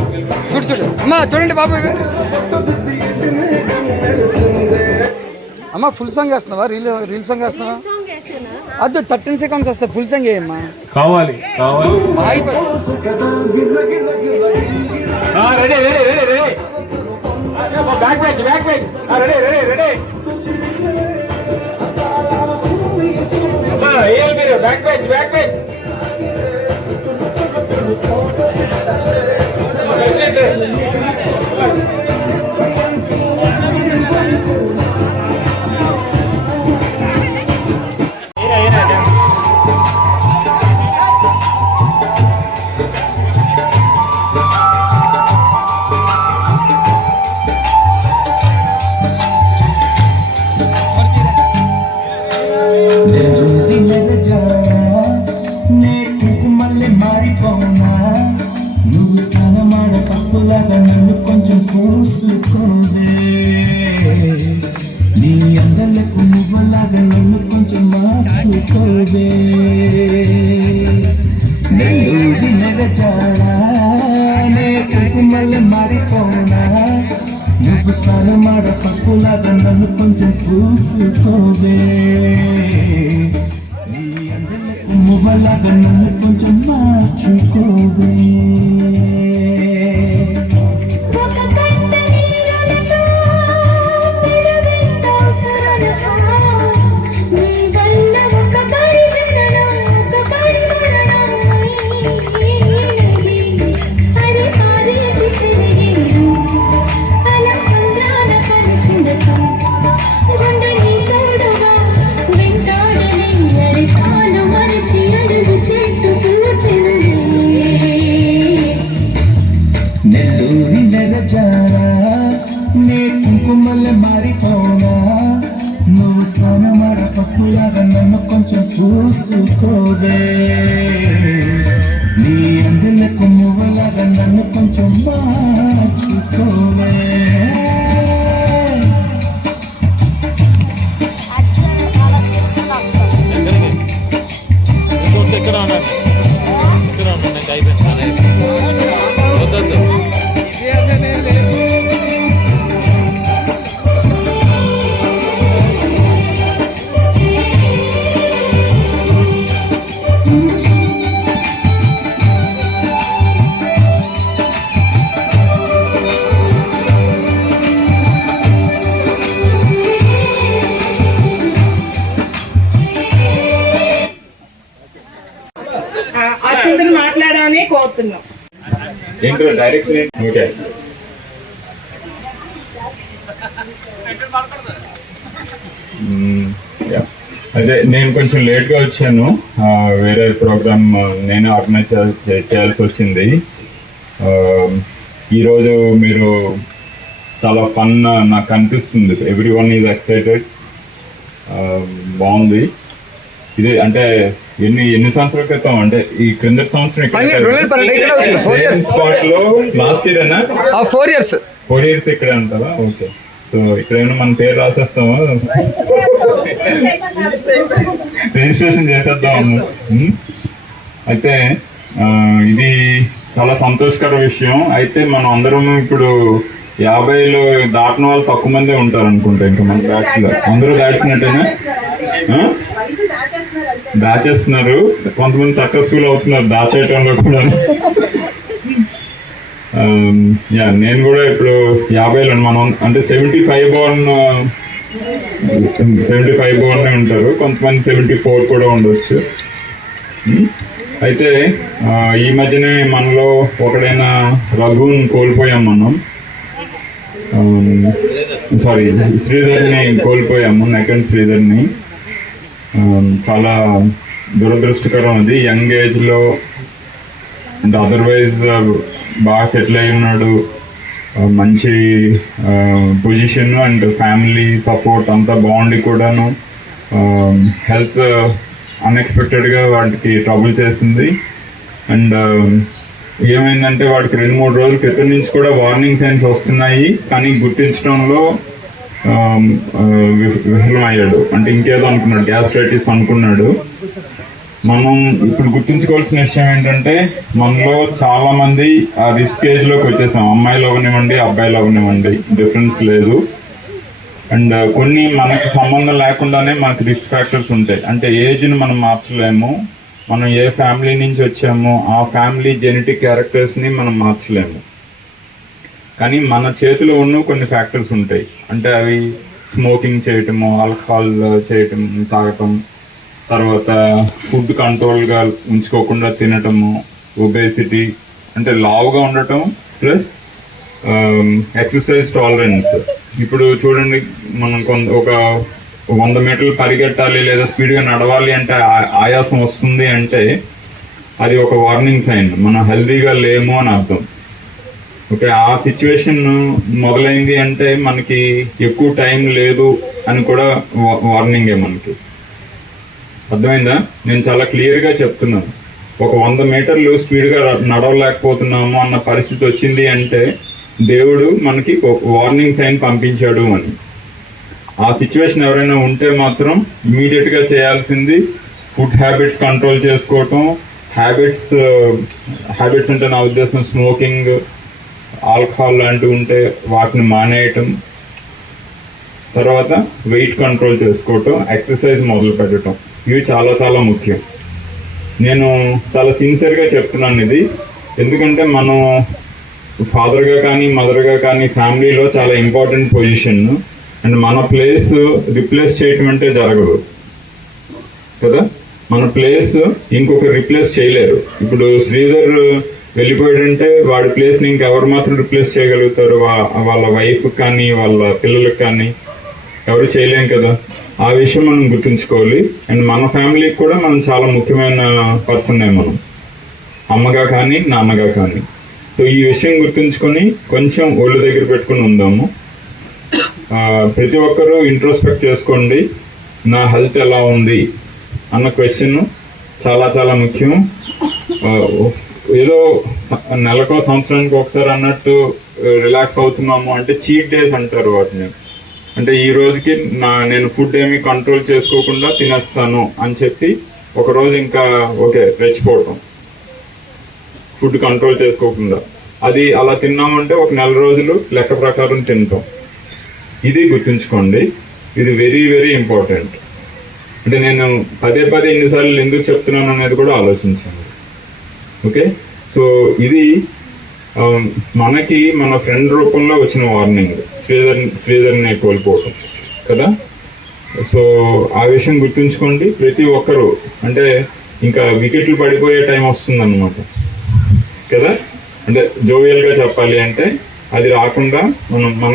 ఓకే చూడు చూడు అమ్మా, చూడండి బాబు ఇవి. అమ్మా ఫుల్ సాంగ్ వేస్తున్నావా? రీల్ సాంగ్ వేస్తున్నావా? అది 13 seconds వస్తాయి, ఫుల్ సాంగ్ వేయమ్మా. కావాలి కావాలి ready ready ready ready back back back back ready ready ready అమ్మా ఏల్ మీరు బ్యాక్ బ్యాక్ బ్యాక్ బ్యాక్ మారిపోనా నువ్వు స్నానమాడ పసుపులాగా నన్ను కొంచెం పూసుకోవే నీ అందలకు నువ్వులాగా నన్ను కొంచెం మార్చుకోవే నెల్లూరి నెగజాడా నే కుంకుమల్లె మారిపోనా నువ్వు స్నానమాడ పసుపులాగా నన్ను కొంచెం పూసుకోవే నువ్వలాగా నన్ను కొంచెం మార్చుకోవే నెల్లూరి నెరజారా నే కుంకుమల్లె మారిపోనా నువ్వు స్నానమాడ పసుపులాగా నన్ను కొంచెం పూసుకోవే నీ అందులకు నువ్వులాగా నన్ను కొంచెం మార్చుకోవే అత్యంతలు మాట్లాడాలని కోరుతున్నాం. ఏంటో డైరెక్షన్ ఓకే అదే నేను కొంచెం లేట్గా వచ్చాను, వేరే ప్రోగ్రామ్ నేను ఆర్గనైజ్ చేయాల్సి వచ్చింది. ఈరోజు మీరు చాలా ఫన్ నాకు అనిపిస్తుంది. ఎవ్రీ వన్ ఈజ్ ఎక్సైటెడ్, బాగుంది. ఇది అంటే ఎన్ని సంవత్సరాల క్రితం అంటే ఈ క్రింద సంవత్సరం స్పాట్ లో లాస్ట్ ఇయర్ అన్నా 4 years 4 years ఇక్కడే ఉంటారా? ఓకే. సో ఇక్కడ ఏమైనా మన పేరు రాసేస్తామా, రిజిస్ట్రేషన్ చేసేద్దాము. అయితే ఇది చాలా సంతోషకర విషయం. అయితే మనం అందరం ఇప్పుడు 50 దాటిన వాళ్ళు తక్కువ మందే ఉంటారు అనుకుంటా. ఇంకా మన బ్యాచ్ లో అందరూ దాటినట్టేనా? దాచేస్తున్నారు, కొంతమంది సక్సెస్ఫుల్ అవుతున్నారు దాచేయటంలో కూడా. నేను కూడా ఇప్పుడు 50 మనం అంటే 75 బోర్న్ ఉంటారు, కొంతమంది 74 కూడా ఉండొచ్చు. అయితే ఈ మధ్యనే మనలో ఒకడైనా రఘుని కోల్పోయాం మనం, సారీ శ్రీధర్ని కోల్పోయాము, నెకండ్ శ్రీధర్ని. చాలా దురదృష్టకరం అది. యంగ్ ఏజ్లో అండ్ అదర్వైజ్ బాగా సెటిల్ అయి ఉన్నాడు, మంచి పొజిషన్ అండ్ ఫ్యామిలీ సపోర్ట్ అంతా బాగుండి కూడాను హెల్త్ అన్ఎక్స్పెక్టెడ్గా వాటికి ట్రబుల్ చేసింది. అండ్ ఏమైందంటే వాడికి 2-3 రోజుల క్రితం నుంచి కూడా వార్నింగ్ సైన్స్ వస్తున్నాయి, కానీ గుర్తించడంలో విఫలమయ్యాడు. అంటే ఇంకేదో అనుకున్నాడు, గ్యాస్ట్రైటిస్ అనుకున్నాడు. మనం ఇప్పుడు గుర్తుంచుకోవాల్సిన విషయం ఏంటంటే మనలో చాలా మంది ఆ రిస్క్ ఏజ్ లోకి వచ్చేసాం. అమ్మాయిలు అవనివ్వండి, అబ్బాయిలు అవనివ్వండి, డిఫరెన్స్ లేదు. అండ్ కొన్ని మనకు సంబంధం లేకుండానే మనకి రిస్క్ ఫ్యాక్టర్స్ ఉంటాయి. అంటే ఏజ్ని మనం మార్చలేము, మనం ఏ ఫ్యామిలీ నుంచి వచ్చామో ఆ ఫ్యామిలీ జెనెటిక్ క్యారెక్టర్స్ని మనం మార్చలేము. కానీ మన చేతిలో ఉన్న కొన్ని ఫ్యాక్టర్స్ ఉంటాయి. అంటే అవి స్మోకింగ్ చేయటము, ఆల్కహాల్ చేయటం, తాగటం, తర్వాత ఫుడ్ కంట్రోల్గా ఉంచుకోకుండా తినటము, ఒబేసిటీ అంటే లావుగా ఉండటం, ప్లస్ ఎక్సర్సైజ్ టాలరెన్స్. ఇప్పుడు చూడండి, మనం ఒక 100 మీటర్లు పరిగెట్టాలి లేదా స్పీడ్గా నడవాలి అంటే ఆయాసం వస్తుంది అంటే అది ఒక వార్నింగ్ సైన్, మనం హెల్దీగా లేము అని అర్థం. ఓకే, ఆ సిచ్యువేషన్ మొదలైంది అంటే మనకి ఎక్కువ టైం లేదు అని కూడా వార్నింగే మనకి. అర్థమైందా? నేను చాలా క్లియర్గా చెప్తున్నాను. ఒక 100 మీటర్లు స్పీడ్గా నడవలేకపోతున్నాము అన్న పరిస్థితి వచ్చింది అంటే దేవుడు మనకి వార్నింగ్ సైన్ పంపించాడు అని. ఆ సిచ్యువేషన్ ఎవరైనా ఉంటే మాత్రం ఇమీడియట్గా చేయాల్సింది ఫుడ్ హ్యాబిట్స్ కంట్రోల్ చేసుకోవటం. హ్యాబిట్స్ అంటే నా ఉద్దేశం స్మోకింగ్, ఆల్కహాల్ లాంటివి ఉంటే వాటిని మానేయటం, తర్వాత వెయిట్ కంట్రోల్ చేసుకోవటం, ఎక్సర్సైజ్ మొదలు పెట్టడం. ఇవి చాలా చాలా ముఖ్యం. నేను చాలా సిన్సియర్గా చెప్తున్నాను ఇది, ఎందుకంటే మనం ఫాదర్గా కానీ మదర్గా కానీ ఫ్యామిలీలో చాలా ఇంపార్టెంట్ పొజిషన్. అండ్ మన ప్లేస్ రిప్లేస్ చేయటం అంటే జరగదు కదా. మన ప్లేస్ ఇంకొకరు రిప్లేస్ చేయలేరు. ఇప్పుడు శ్రీధర్ వెళ్ళిపోయాడంటే వాడి ప్లేస్ని ఇంకెవరు మాత్రం రిప్లేస్ చేయగలుగుతారు? వాళ్ళ వైఫ్ కానీ వాళ్ళ పిల్లలకు కానీ ఎవరు చేయలేం కదా. ఆ విషయం మనం గుర్తుంచుకోవాలి. అండ్ మన ఫ్యామిలీకి కూడా మనం చాలా ముఖ్యమైన పర్సన్నే మనం, అమ్మగా కానీ నాన్నగా కానీ. సో ఈ విషయం గుర్తుంచుకొని కొంచెం ఒళ్ళు దగ్గర పెట్టుకుని ఉందాము. ప్రతి ఒక్కరూ ఇంట్రోస్పెక్ట్ చేసుకోండి, నా హెల్త్ ఎలా ఉంది అన్న క్వశ్చన్ చాలా చాలా ముఖ్యం. ఏదో నెలకో సంవత్సరానికి ఒకసారి అన్నట్టు రిలాక్స్ అవుతున్నాము అంటే చీట్ డేస్ అంటారు వాటిని. అంటే ఈ రోజుకి నేను ఫుడ్ ఏమీ కంట్రోల్ చేసుకోకుండా తినేస్తాను అని చెప్పి ఒకరోజు ఇంకా ఓకే రెచ్చిపోవటం, ఫుడ్ కంట్రోల్ చేసుకోకుండా. అది అలా తిన్నామంటే ఒక నెల రోజులు లెక్క ప్రకారం తింటాం. ఇది గుర్తుంచుకోండి, ఇది వెరీ వెరీ ఇంపార్టెంట్. అంటే నేను పదే ఎన్నిసార్లు ఎందుకు చెప్తున్నాను అనేది కూడా ఆలోచించండి. ఓకే, సో ఇది మనకి మన ఫ్రెండ్ రూపంలో వచ్చిన వార్నింగ్, శ్రీధర్ని కోల్పోవటం కదా. సో ఆ విషయం గుర్తుంచుకోండి ప్రతి ఒక్కరూ. అంటే ఇంకా వికెట్లు పడిపోయే టైం వస్తుందన్నమాట కదా. అంటే జోవియల్గా చెప్పాలి అంటే అది రాకుండా మన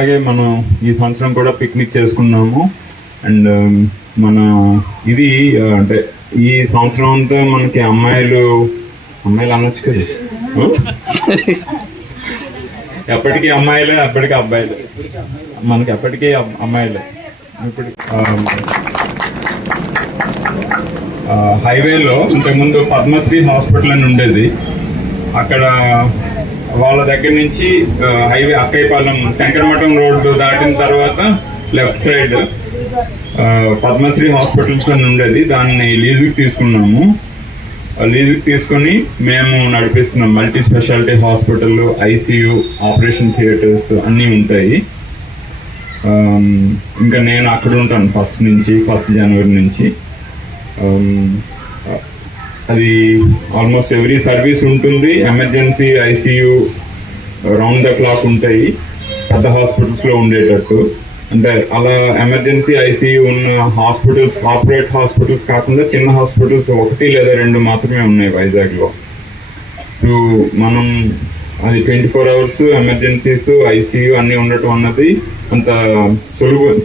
అలాగే మనం ఈ సంవత్సరం కూడా పిక్నిక్ చేసుకున్నాము. అండ్ మన ఇది అంటే ఈ సంవత్సరం అంతా మనకి అమ్మాయిలు అనొచ్చు కదా, ఎప్పటికీ అమ్మాయిలే, ఎప్పటికీ అబ్బాయిలే, మనకి ఎప్పటికీ అమ్మాయిలే. ఇప్పుడు హైవేలో ఇంతకుముందు పద్మశ్రీ హాస్పిటల్ అని ఉండేది. అక్కడ వాళ్ళ దగ్గర నుంచి హైవే అక్కయ్యపాలెం శంకరమఠం రోడ్డు దాటిన తర్వాత లెఫ్ట్ సైడ్ పద్మశ్రీ హాస్పిటల్స్ అని ఉండేది. దాన్ని లీజుకి తీసుకున్నాము. లీజుకి తీసుకొని మేము నడిపిస్తున్నాం. Multi specialty hospital, ICU, operation theatres అన్నీ ఉంటాయి. ఇంకా నేను అక్కడ ఉంటాను ఫస్ట్ జనవరి నుంచి. అది ఆల్మోస్ట్ ఎవ్రీ సర్వీస్ ఉంటుంది. Emergency, ICU round the clock ఉంటాయి పెద్ద హాస్పిటల్స్లో ఉండేటట్టు. అంటే అలా ఎమర్జెన్సీ, ఐసీయూ ఉన్న హాస్పిటల్స్, కార్పొరేట్ హాస్పిటల్స్ కాకుండా చిన్న హాస్పిటల్స్ 1 లేదా 2 మాత్రమే ఉన్నాయి వైజాగ్లో. మనం అది 24 hours ఎమర్జెన్సీస్, ఐసీయూ అన్నీ ఉండటం అన్నది అంత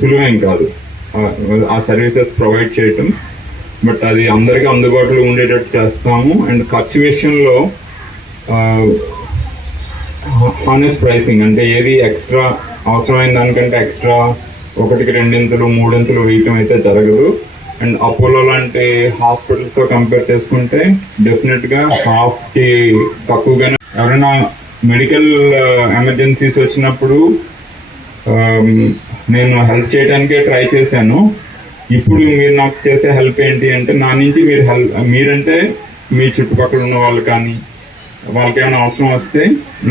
సులువేం కాదు ఆ సర్వీసెస్ ప్రొవైడ్ చేయటం. బట్ అది అందరికీ అందుబాటులో ఉండేటట్టు చేస్తాము. అండ్ ఖర్చు విషయంలో హానెస్ట్ ప్రైసింగ్, అంటే ఏది ఎక్స్ట్రా అవసరమైన దానికంటే ఎక్స్ట్రా 1కి 2 3 వేయటం అయితే జరగదు. అండ్ అపోలో లాంటి హాస్పిటల్స్తో కంపేర్ చేసుకుంటే డెఫినెట్గా హాఫ్కి తక్కువగానే. ఎవరైనా మెడికల్ ఎమర్జెన్సీస్ వచ్చినప్పుడు నేను హెల్ప్ చేయడానికే ట్రై చేశాను. ఇప్పుడు మీరు నాకు చేసే హెల్ప్ ఏంటి అంటే, నా నుంచి మీరంటే మీ చుట్టుపక్కల ఉన్న వాళ్ళు కానీ వాళ్ళకి ఏమైనా అవసరం వస్తే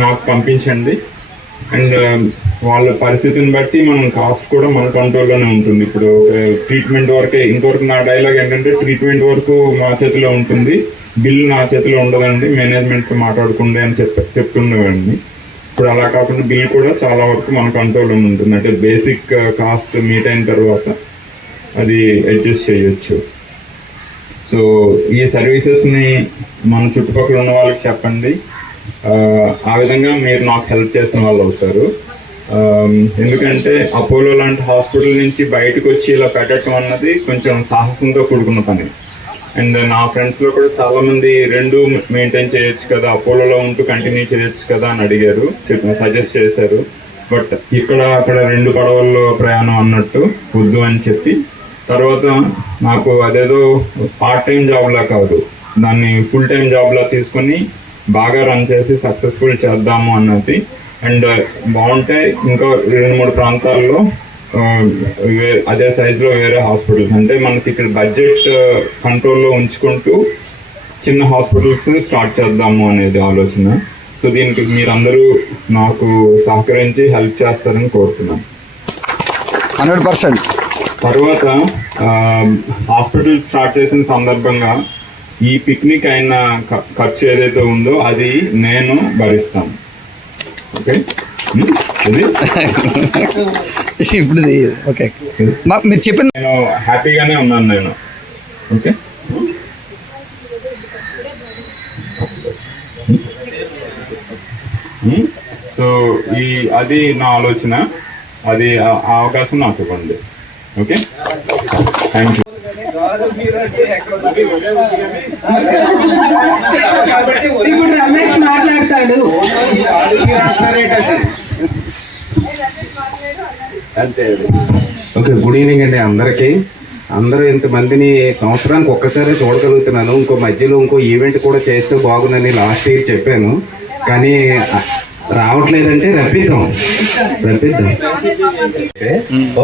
నాకు పంపించండి. అండ్ వాళ్ళ పరిస్థితిని బట్టి మనం కాస్ట్ కూడా మన కంట్రోల్లోనే ఉంటుంది. ఇప్పుడు ట్రీట్మెంట్ వరకే, ఇంతవరకు నా డైలాగ్ ఏంటంటే ట్రీట్మెంట్ వరకు మా చేతిలో ఉంటుంది, బిల్ నా చేతిలో ఉండదండి, మేనేజ్మెంట్తో మాట్లాడుకుండే అని చెప్తుండేవాడిని. ఇప్పుడు అలా కాకుండా బిల్ కూడా చాలా వరకు మన కంట్రోల్లో ఉంటుంది. అంటే బేసిక్ కాస్ట్ మీట్ అయిన తర్వాత అది అడ్జస్ట్ చేయొచ్చు. సో ఈ సర్వీసెస్ని మన చుట్టుపక్కల ఉన్న వాళ్ళకి చెప్పండి. ఆ విధంగా మీరు నాకు హెల్ప్ చేసిన వాళ్ళు అవుతారు. ఎందుకంటే అపోలో లాంటి హాస్పిటల్ నుంచి బయటకు వచ్చి ఇలా పెట్టడం అన్నది కొంచెం సాహసంతో కూడుకున్న పని. అండ్ నా ఫ్రెండ్స్లో కూడా చాలామంది 2 మెయింటైన్ చేయొచ్చు కదా, అపోలోలో ఉంటూ కంటిన్యూ చేయొచ్చు కదా అని అడిగారు, సజెస్ట్ చేశారు. బట్ ఇక్కడ అక్కడ 2 పడవల్లో ప్రయాణం అన్నట్టు వద్దు అని చెప్పి, తర్వాత నాకు అదేదో పార్ట్ టైం జాబ్లా కాదు, దాన్ని ఫుల్ టైం జాబ్లా తీసుకొని బాగా రన్ చేసి సక్సెస్ఫుల్ చేద్దాము అన్నది. అండ్ బాగుంటే ఇంకా 2-3 ప్రాంతాల్లో అదే సైజులో వేరే హాస్పిటల్స్, అంటే మనకి ఇక్కడ బడ్జెట్ కంట్రోల్లో ఉంచుకుంటూ చిన్న హాస్పిటల్స్ స్టార్ట్ చేద్దాము అనేది ఆలోచన. సో దీనికి మీరందరూ నాకు సహకరించి హెల్ప్ చేస్తారని కోరుతున్నాను. 100%. తర్వాత హాస్పిటల్ స్టార్ట్ చేసిన సందర్భంగా ఈ పిక్నిక్ అయిన ఖర్చు ఏదైతే ఉందో అది నేను భరిస్తాను. ఓకే, ఇప్పుడు ఓకే మీరు చెప్పిన నేను హ్యాపీగానే ఉన్నాను నేను. ఓకే, సో అది నా ఆలోచన, అది ఆ అవకాశం నాకు ఇవ్వండి. Okay, thank you. ఇప్పుడు రమేష్ మాట్లాడతాడు. ఓకే, గుడ్ ఈవినింగ్ అండి అందరికీ. అందరూ ఇంతమందిని సంవత్సరానికి ఒక్కసారి చూడగలుగుతున్నాను. ఇంకో మధ్యలో ఇంకో ఈవెంట్ కూడా చేస్తే బాగుందని లాస్ట్ ఇయర్ చెప్పాను, కానీ రావట్లేదంటే రప్పిద్దాం.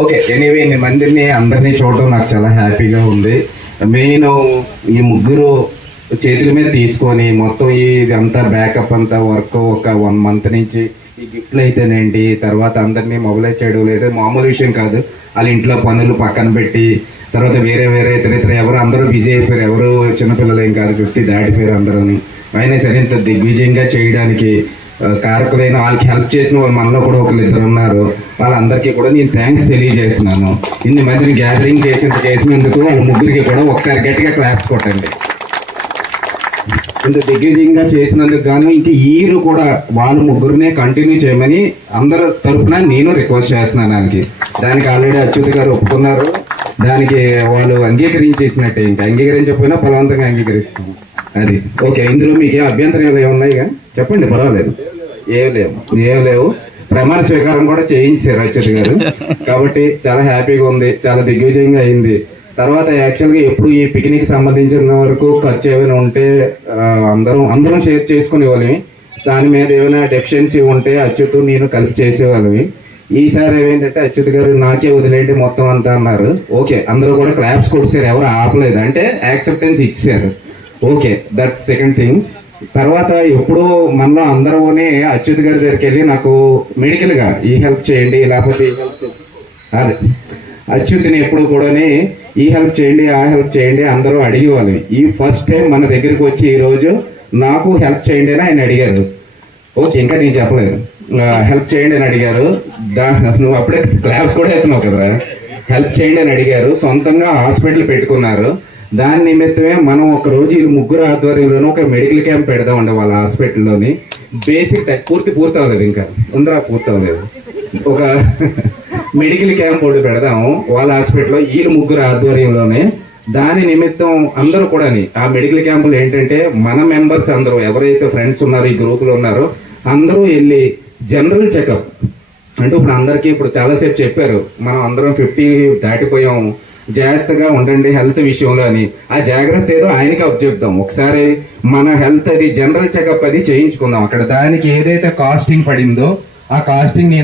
ఓకే, ఎనీవే ఇన్ని మందిని అందరినీ చూడటం నాకు చాలా హ్యాపీగా ఉంది. మెయిన్ ఈ ముగ్గురు చేతుల మీద తీసుకొని మొత్తం ఇదంతా బ్యాకప్ అంతా వర్క్ ఒక 1 month నుంచి ఈ గిఫ్ట్లు అయితేనేంటి, తర్వాత అందరినీ మొబైలైజ్ చేయడం లేదు మామూలు విషయం కాదు. వాళ్ళ ఇంట్లో పనులు పక్కన పెట్టి తర్వాత వేరే ఇతర ఎవరు అందరూ బిజీ అయిపోయారు, ఎవరు చిన్నపిల్లలు ఏం కాదు, 50 దాటిపోయారు అందరూ. అయినా సరే ఇంత దిగ్విజయంగా చేయడానికి కారకులైన వాళ్ళకి హెల్ప్ చేసిన వాళ్ళు మనలో కూడా 1-2 ఉన్నారు. వాళ్ళందరికీ కూడా నేను థ్యాంక్స్ తెలియజేస్తున్నాను. ఇన్ని మందిని గ్యాదరింగ్ చేసినందుకు వాళ్ళ ముగ్గురికి కూడా ఒకసారి గట్టిగా క్లాప్స్ కొట్టండి. ఇంత దిగ్విజయంగా చేసినందుకు గాను ఇంక ఈరు కూడా వాళ్ళ ముగ్గురినే కంటిన్యూ చేయమని అందరి తరఫున నేను రిక్వెస్ట్ చేస్తున్నాను. దానికి ఆల్రెడీ అచ్యుత్ గారు ఒప్పుకున్నారు, దానికి వాళ్ళు అంగీకరించేసినట్టే, ఇంకా అంగీకరించకపోయినా బలవంతంగా అంగీకరిస్తాము. అది ఓకే. ఇందులో మీకు ఏ అభ్యంతరాలు ఏమున్నాయిగా చెప్పండి, పర్వాలేదు. ఏం లేవు. ప్రమాణ స్వీకారం కూడా చేయించారు అచ్యుత్ గారు, కాబట్టి చాలా హ్యాపీగా ఉంది, చాలా దిగ్విజయంగా అయింది. తర్వాత యాక్చువల్గా ఎప్పుడు ఈ పిక్నిక్ సంబంధించిన వరకు ఖర్చు ఏమైనా ఉంటే అందరం షేర్ చేసుకునే వాళ్ళమి. దాని మీద ఏమైనా డెఫిషియన్సీ ఉంటే అచ్యుత్ నేను కలిపి చేసేవాళ్ళమి. ఈసారి ఏమైందంటే అచ్యుత్ గారు నాకే వదిలేండి మొత్తం అంతా అన్నారు. ఓకే, అందరూ కూడా క్లాప్స్ కొట్టారు, ఎవరు ఆపలేదు, అంటే యాక్సెప్టెన్స్ ఇచ్చారు. Okay, that's second thing. తర్వాత ఎప్పుడూ మనలో అందరూనే అచ్యుత్ గారి దగ్గరికి వెళ్ళి నాకు మెడికల్గా ఈ హెల్ప్ చేయండి, లేకపోతే ఈ హెల్ప్ అదే అచ్యుత్ని ఎప్పుడు కూడా ఈ హెల్ప్ చేయండి ఆ హెల్ప్ చేయండి అందరూ అడిగేవాళ్ళు. ఈ ఫస్ట్ టైం మన దగ్గరికి వచ్చి ఈరోజు నాకు హెల్ప్ చేయండి అని ఆయన అడిగారు. ఓకే, ఇంకా నేను చెప్పలేదు, హెల్ప్ చేయండి అని అడిగారు. నువ్వు అప్పుడే క్లాప్స్ కూడా వేసినావు కదరా. హెల్ప్ చేయండి అని అడిగారు, సొంతంగా హాస్పిటల్ పెట్టుకున్నారు. దాని నిమిత్తమే మనం ఒకరోజు ఈ ముగ్గురు ఆధ్వర్యంలోనూ ఒక మెడికల్ క్యాంప్ పెడదామండి వాళ్ళ హాస్పిటల్లోని. బేసిక్ పూర్తి అవ్వలేదు, ఇంకా ఉందరా పూర్తి అవ్వలేదు. ఒక మెడికల్ క్యాంప్ ఒకటి పెడదాము వాళ్ళ హాస్పిటల్లో వీళ్ళు ముగ్గురు ఆధ్వర్యంలోనే. దాని నిమిత్తం అందరూ కూడా ఆ మెడికల్ క్యాంపులు ఏంటంటే మన మెంబర్స్ అందరూ ఎవరైతే ఫ్రెండ్స్ ఉన్నారో ఈ గ్రూపులో ఉన్నారో అందరూ వెళ్ళి జనరల్ చెకప్ అంటే ఇప్పుడు అందరికీ ఇప్పుడు చాలాసేపు చెప్పారు మనం అందరం 50 దాటిపోయాం, జాగ్రత్తగా ఉండండి హెల్త్ విషయంలో అని. ఆ జాగ్రత్త ఏదో ఆయనకి అప్పచెప్తాం. ఒకసారి మన హెల్త్ అది జనరల్ చెకప్ అది చేయించుకుందాం. అక్కడ దానికి ఏదైతే కాస్టింగ్ పడిందో ఆ కాస్టింగ్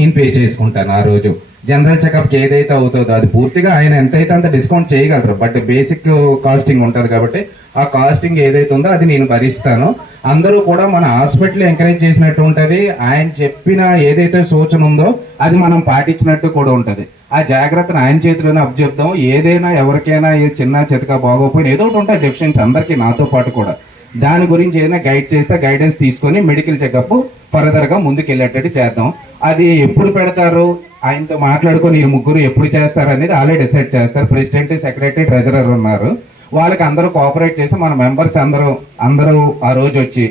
నేను పే చేసుకుంటాను. ఆ రోజు జనరల్ చెకప్కి ఏదైతే అవుతుందో అది పూర్తిగా ఆయన ఎంతైతే అంత డిస్కౌంట్ చేయగలరు. బట్ బేసిక్ కాస్టింగ్ ఉంటుంది కాబట్టి ఆ కాస్టింగ్ ఏదైతే ఉందో అది నేను భరిస్తాను. అందరూ కూడా మన హాస్పిటల్ ఎంకరేజ్ చేసినట్టు ఉంటుంది. ఆయన చెప్పిన ఏదైతే సూచన ఉందో అది మనం పాటించినట్టు కూడా ఉంటుంది. ఆ జాగ్రత్తను ఆయన చేతిలోనే అప్పచెప్దాం. ఏదైనా ఎవరికైనా చిన్న చితక బాగోపోయినా ఏదో ఒకటి ఉంటాయి డెఫిషియన్సీ అందరికీ, నాతో పాటు కూడా. దాని గురించి ఏదైనా గైడ్ చేస్తే గైడెన్స్ తీసుకొని మెడికల్ చెకప్ ఫర్దర్గా ముందుకు వెళ్ళేటట్టు చేద్దాం. అది ఎప్పుడు పెడతారు ఆయనతో మాట్లాడుకొని ఈ ముగ్గురు ఎప్పుడు చేస్తారు అనేది ఆల్రెడీ డిసైడ్ చేస్తారు. ప్రెసిడెంట్, సెక్రటరీ, ట్రెజరర్ ఉన్నారు. వాళ్ళకి అందరూ కోఆపరేట్ చేసి మన మెంబర్స్ అందరూ ఆ రోజు వచ్చి,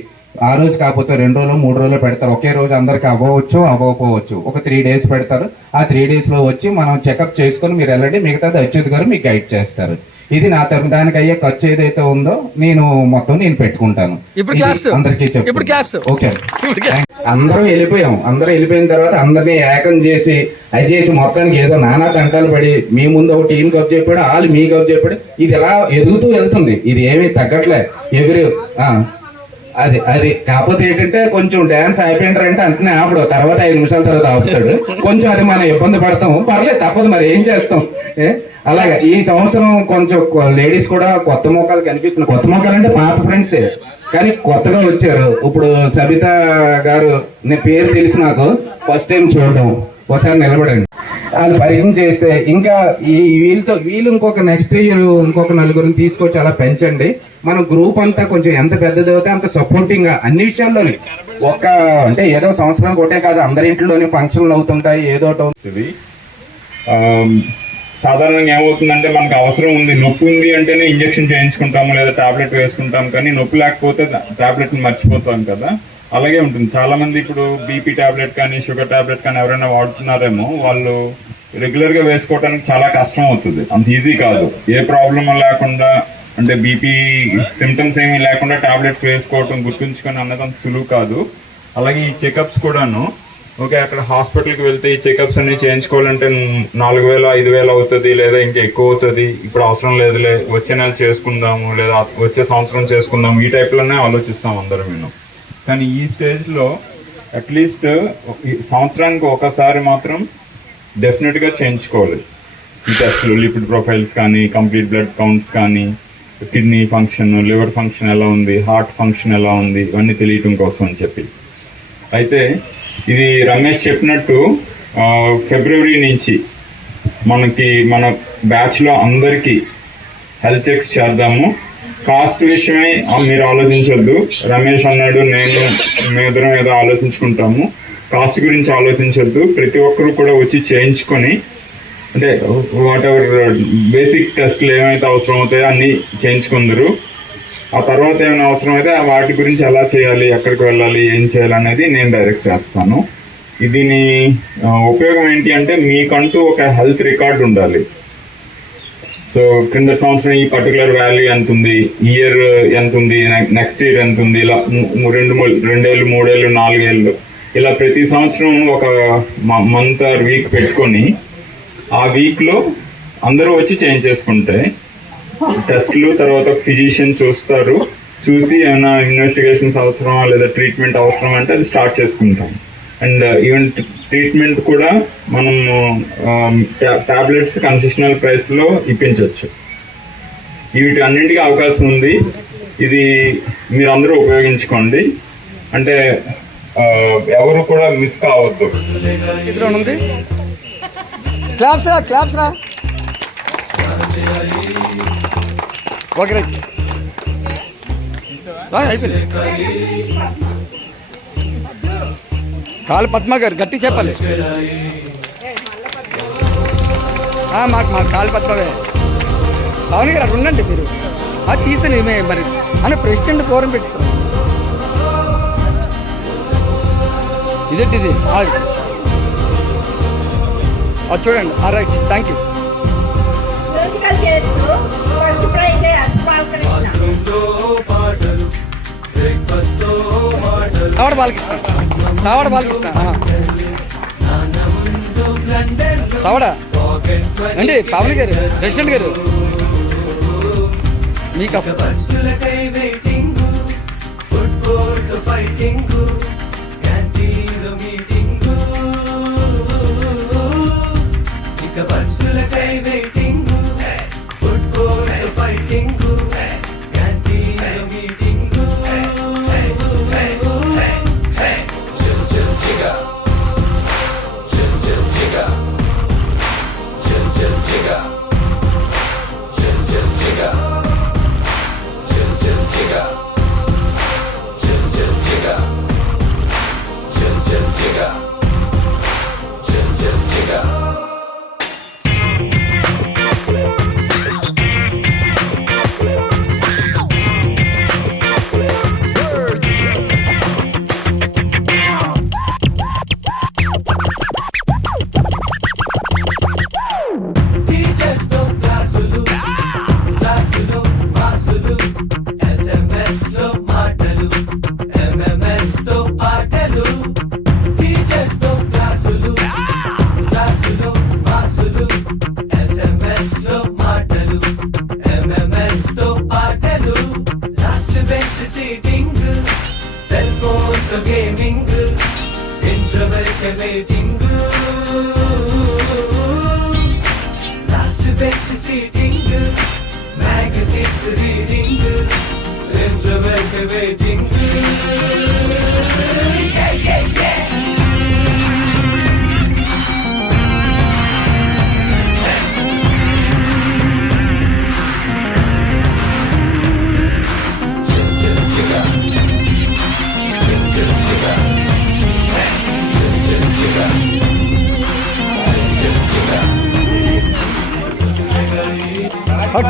ఆ రోజు కాకపోతే 2 రోజులు 3 రోజులు పెడతారు. ఒకే రోజు అందరికి అవ్వచ్చు అవ్వకపోవచ్చు. ఒక 3 days పెడతారు. ఆ 3 days లో వచ్చి మనం చెకప్ చేసుకొని మీరు వెళ్ళండి, మిగతాది అచ్యుత్ గారు మీకు గైడ్ చేస్తారు. ఇది నా తరఫు దానికి అయ్యే ఖర్చు ఏదైతే ఉందో నేను పెట్టుకుంటాను. అందరికీ చెప్పు. ఓకే, అందరం వెళ్ళిపోయిన తర్వాత అందరినీ ఏకం చేసి అది చేసి మొత్తానికి ఏదో నానా తంటాలు పడి మీ ముందు ఒక టీం కప్ చెప్పాడు, వాళ్ళు మీ కప్ చెప్పాడు. ఇది ఎలా ఎదుగుతూ వెళ్తుంది, ఇది ఏమీ తగ్గట్లే. అది కాకపోతే ఏంటంటే కొంచెం డాన్స్ అయిపోయింటారంటే అంతనే ఆపడు, తర్వాత 5 నిమిషాల తర్వాత ఆపుతాడు. కొంచెం అది మనం ఇబ్బంది పడతాము, పర్లేదు తప్పదు, మరి ఏం చేస్తాం. అలాగే ఈ సంవత్సరం కొంచెం లేడీస్ కూడా కొత్త మోకాలు కనిపిస్తున్నాయి. కొత్త మోకాలు అంటే పాత ఫ్రెండ్సే కానీ కొత్తగా వచ్చారు. ఇప్పుడు సబిత గారు పేరు తెలిసి నాకు ఫస్ట్ టైం చూడడం, ఒకసారి నిలబడండి. వాళ్ళు పరిచయం చేస్తే ఇంకా వీళ్ళు ఇంకొక నెక్స్ట్ ఇయర్ ఇంకొక 4 తీసుకొచ్చి అలా పెంచండి. మన గ్రూప్ అంతా కొంచెం ఎంత పెద్దది అవుతే అంత సపోర్టింగ్ గా అన్ని విషయాల్లోని. అంటే ఏదో సంవత్సరానికి ఒకటే కాదు, అందరి ఇంట్లోనే ఫంక్షన్లు అవుతుంటాయి, ఏదో అవుతుంది. సాధారణంగా ఏమవుతుందంటే మనకు అవసరం ఉంది, నొప్పి ఉంది అంటేనే ఇంజెక్షన్ చేయించుకుంటాము లేదా టాబ్లెట్ వేసుకుంటాం, కానీ నొప్పి లేకపోతే టాబ్లెట్ని మర్చిపోతాం కదా. అలాగే ఉంటుంది. చాలా మంది ఇప్పుడు బీపీ టాబ్లెట్ కానీ షుగర్ టాబ్లెట్ కానీ ఎవరైనా వాడుతున్నారేమో వాళ్ళు రెగ్యులర్ గా వేసుకోవడానికి చాలా కష్టం అవుతుంది. అంత ఈజీ కాదు. ఏ ప్రాబ్లం లేకుండా అంటే బీపీ సిమ్టమ్స్ ఏమీ లేకుండా టాబ్లెట్స్ వేసుకోవటం గుర్తుంచుకొని అన్నది అంత సులువు కాదు. అలాగే ఈ చెకప్స్ కూడాను ఓకే, అక్కడ హాస్పిటల్కి వెళ్తే ఈ చెకప్స్ అన్ని చేయించుకోవాలంటే 4,000 5,000 అవుతుంది, లేదా ఇంకా ఎక్కువ అవుతుంది. ఇప్పుడు అవసరం లేదులే, వచ్చే నెల చేసుకుందాము లేదా వచ్చే సంవత్సరం చేసుకుందాము, ఈ టైప్లోనే ఆలోచిస్తాం అందరం మేము. కానీ ఈ స్టేజ్లో అట్లీస్ట్ సంవత్సరానికి ఒకసారి మాత్రం డెఫినెట్గా చేయించుకోవాలి ఈ టెస్టులు. లిపిడ్ ప్రొఫైల్స్ కానీ, కంప్లీట్ బ్లడ్ కౌంట్స్ కానీ, కిడ్నీ ఫంక్షన్, లివర్ ఫంక్షన్ ఎలా ఉంది, హార్ట్ ఫంక్షన్ ఎలా ఉంది, ఇవన్నీ తెలియటం కోసం అని చెప్పి. అయితే ఇది రమేష్ చెప్పినట్టు ఫిబ్రవరి నుంచి మన బ్యాచ్లో అందరికీ హెల్త్ చెక్స్ చేద్దాము. కాస్ట్ విషయమై మీరు ఆలోచించొద్దు. రమేష్ అన్నాడు, మేమిద్దరం ఏదో ఆలోచించుకుంటాము. కాస్ట్ గురించి ఆలోచించొద్దు. ప్రతి ఒక్కరు కూడా వచ్చి చేయించుకొని, అంటే వాట్ ఎవర్ బేసిక్ టెస్ట్లు ఏమైతే అవసరం అవుతాయో అన్నీ చేయించుకుందరు. ఆ తర్వాత ఏమైనా అవసరం అయితే వాటి గురించి ఎలా చేయాలి, ఎక్కడికి వెళ్ళాలి, ఏం చేయాలి అనేది నేను డైరెక్ట్ చేస్తాను. దీని ఉపయోగం ఏంటి అంటే మీకంటూ ఒక హెల్త్ రికార్డ్ ఉండాలి. సో కింద సంవత్సరం ఈ పర్టికులర్ వాల్యూ ఎంత ఉంది, ఇయర్ ఎంత ఉంది, నెక్స్ట్ ఇయర్ ఎంత ఉంది, ఇలా 2 ఏళ్ళు 3 ఏళ్ళు 4 ఏళ్ళు ఇలా ప్రతి సంవత్సరం ఒక మంత్ ఆర్ వీక్ పెట్టుకొని ఆ వీక్లో అందరూ వచ్చి చేంజ్ చేసుకుంటే టెస్ట్లు తర్వాత ఫిజిషియన్ చూస్తారు. చూసి ఏమైనా ఇన్వెస్టిగేషన్స్ అవసరమా లేదా ట్రీట్మెంట్ అవసరం అంటే అది స్టార్ట్ చేసుకుంటాం. అండ్ ఈవెన్ ట్రీట్మెంట్ కూడా మనం టాబ్లెట్స్ కన్సెషనల్ ప్రైస్లో ఇప్పించవచ్చు. వీటి అన్నింటికీ అవకాశం ఉంది. ఇది మీరందరూ ఉపయోగించుకోండి. అంటే ఎవరు కూడా మిస్ కావద్దు. కాళ్ళు పద్మ గారు గట్టి చెప్పాలి. మా కాళ్ళు పద్మవే. పవన్ గారు అక్కడ ఉండండి మీరు. అది తీసని మరి అని ప్రెసిడెంట్ దూరం పెట్టుస్తాం. ఇదేంటిది అది చూడండి. Right, thank you. మ్యూజికల్ చేస్తూ ఫస్ట్ ప్రైజ్ బాలకృష్ణ. సావడ బాలకృష్ణ. సావడ బాలకృష్ణ. సావడ అండి. పవన్ గారు, ప్రెసిడెంట్ గారు, మీకు బస్సులకై waiting, football fighting, canteen meeting. Chill chill చిగా, చిల్ చిల్ చిగా, చిల్ చిల్ చిగా, చిల్ చిల్ చిగా, చిల్ చిల్ చిగా, చిల్ చిల్ చిగా, చిల్ చిల్ చిగా, చిల్ చిల్ చిగా.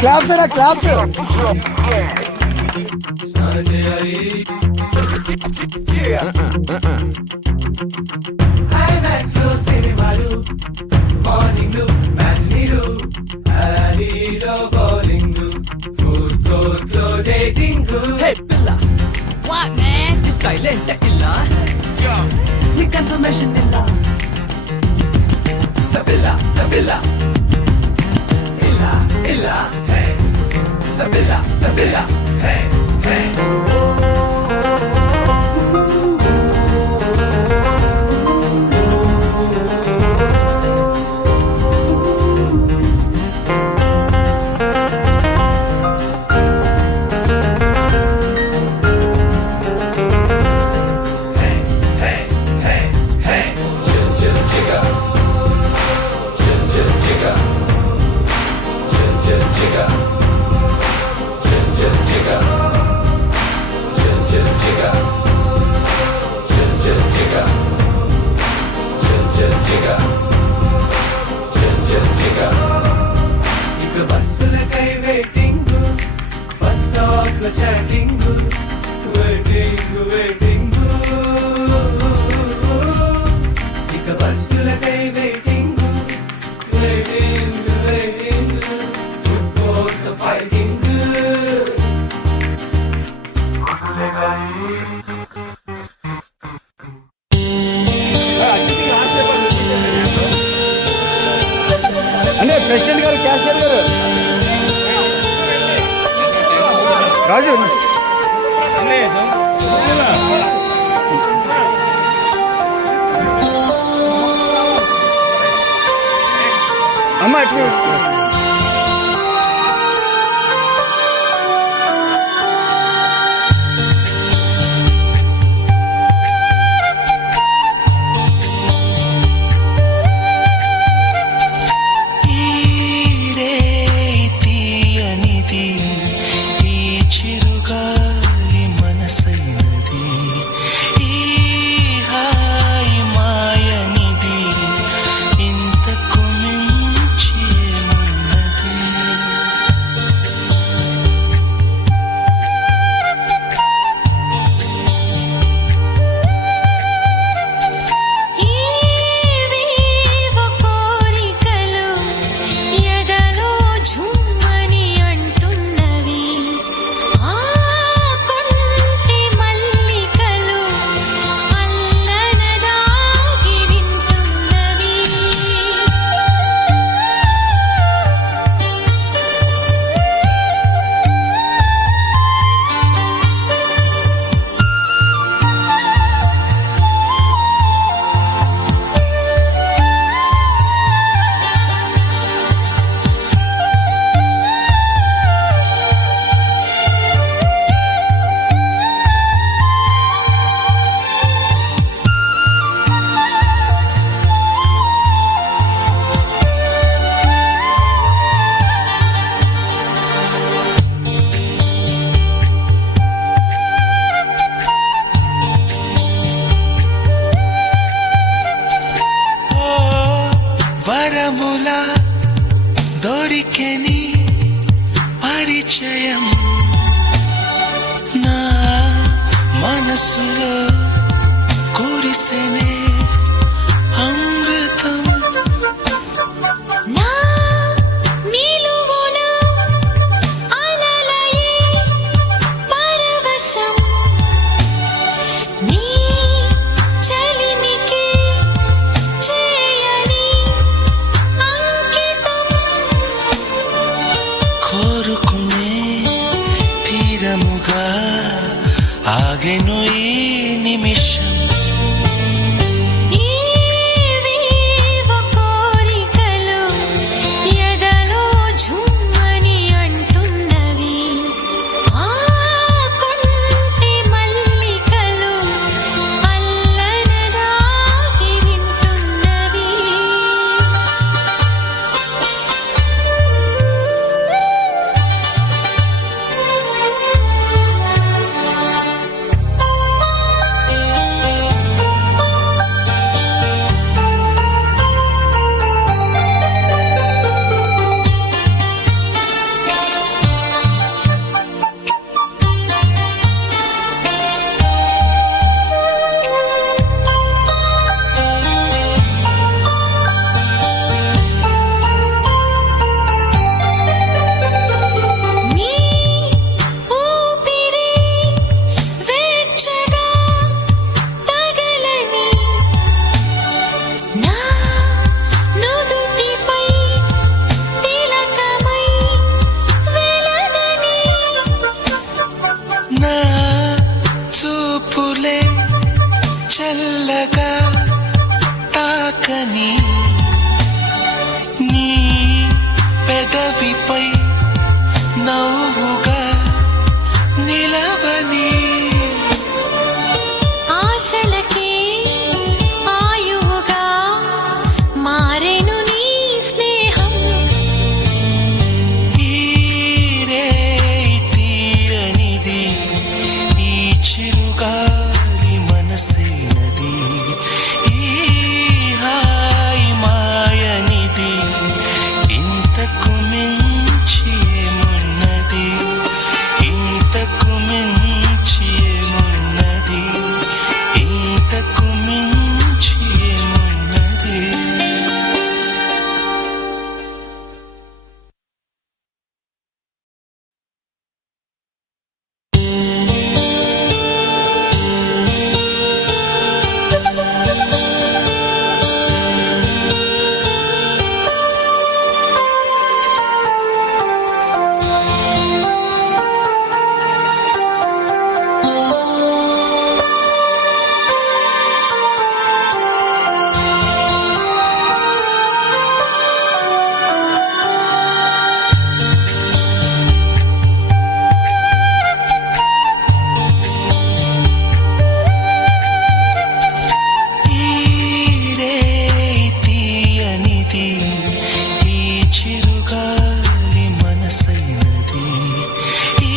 క్లాప్స్ అయినా క్లాప్స్. సినిమాలు, మార్నింగ్ మ్యాచ్నీలు, బౌలింగ్, ఫుడ్ కోర్ట్ లో dating. What man? This guy lent illa. Ni confirmation illa. Nabila, Nabila, illa, illa, hey. Nabila, Nabila, hey, hey. బస్సులకై waiting, bus stop లో chatting, waiting waiting. ఇక బస్సులకై waiting, waiting waiting, football తో fighting. అంటే president గారు, cashier గారు, రాజు అమ్మ ఎట్లు మాయనిది ఇంతకు మించి మనసులో కురిసెనే అమృతం నా నిలువున అలలయే పరవశం నీ చలిమికి చేయని అంకితం కోరుకునే తీరముగా ఆగెను ఈ నిమిషం ఏవేవో కోరికలు ఎదలో ఝుమ్మని అంటున్నవి ఆ కొంటె మల్లికలు అల్లనదాగి వింటున్నవి నీ ఊపిరి వెచ్చగా తగలని నా నుదుటిపై తిలకమై వెలగని నా చూపులే చల్లగా తాకని నీ పెదవిపై నవ్వుగా నిలవని ఆశలకే ఆయువుగా మారెను నీ స్నేహం ఈ తీయనిది ఈ చిరుగాలి మనసైనది ఈ హాయి మాయనిది ఇంతకు మించి ఏమున్నది ఇంతకు మించి ఏమున్నది ఇంతకు మించి ఏమున్నది తీయనిది ఈ చిరుగాలి మనసైనది ఈ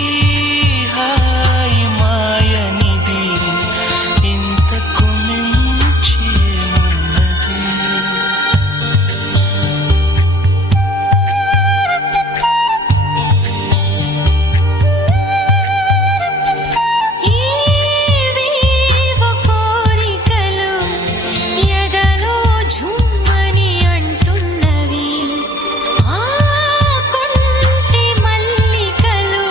హాయి మాయనిది ఇంతకు మించి ఏమున్నది ఏవేవో కోరికలు ఎదలో ఝుమ్మని అంటున్నవి ఆ కొంటె మల్లికలు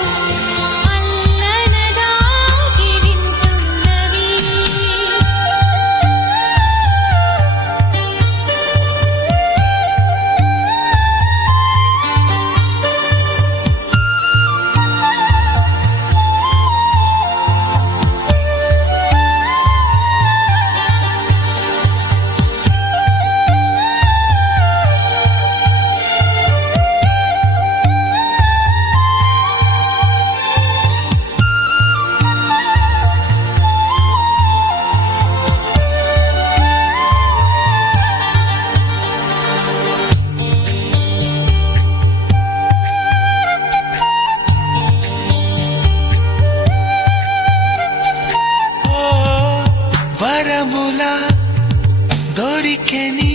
అల్లనదాగి వింటున్నవి ఓ వరముల దొరికెని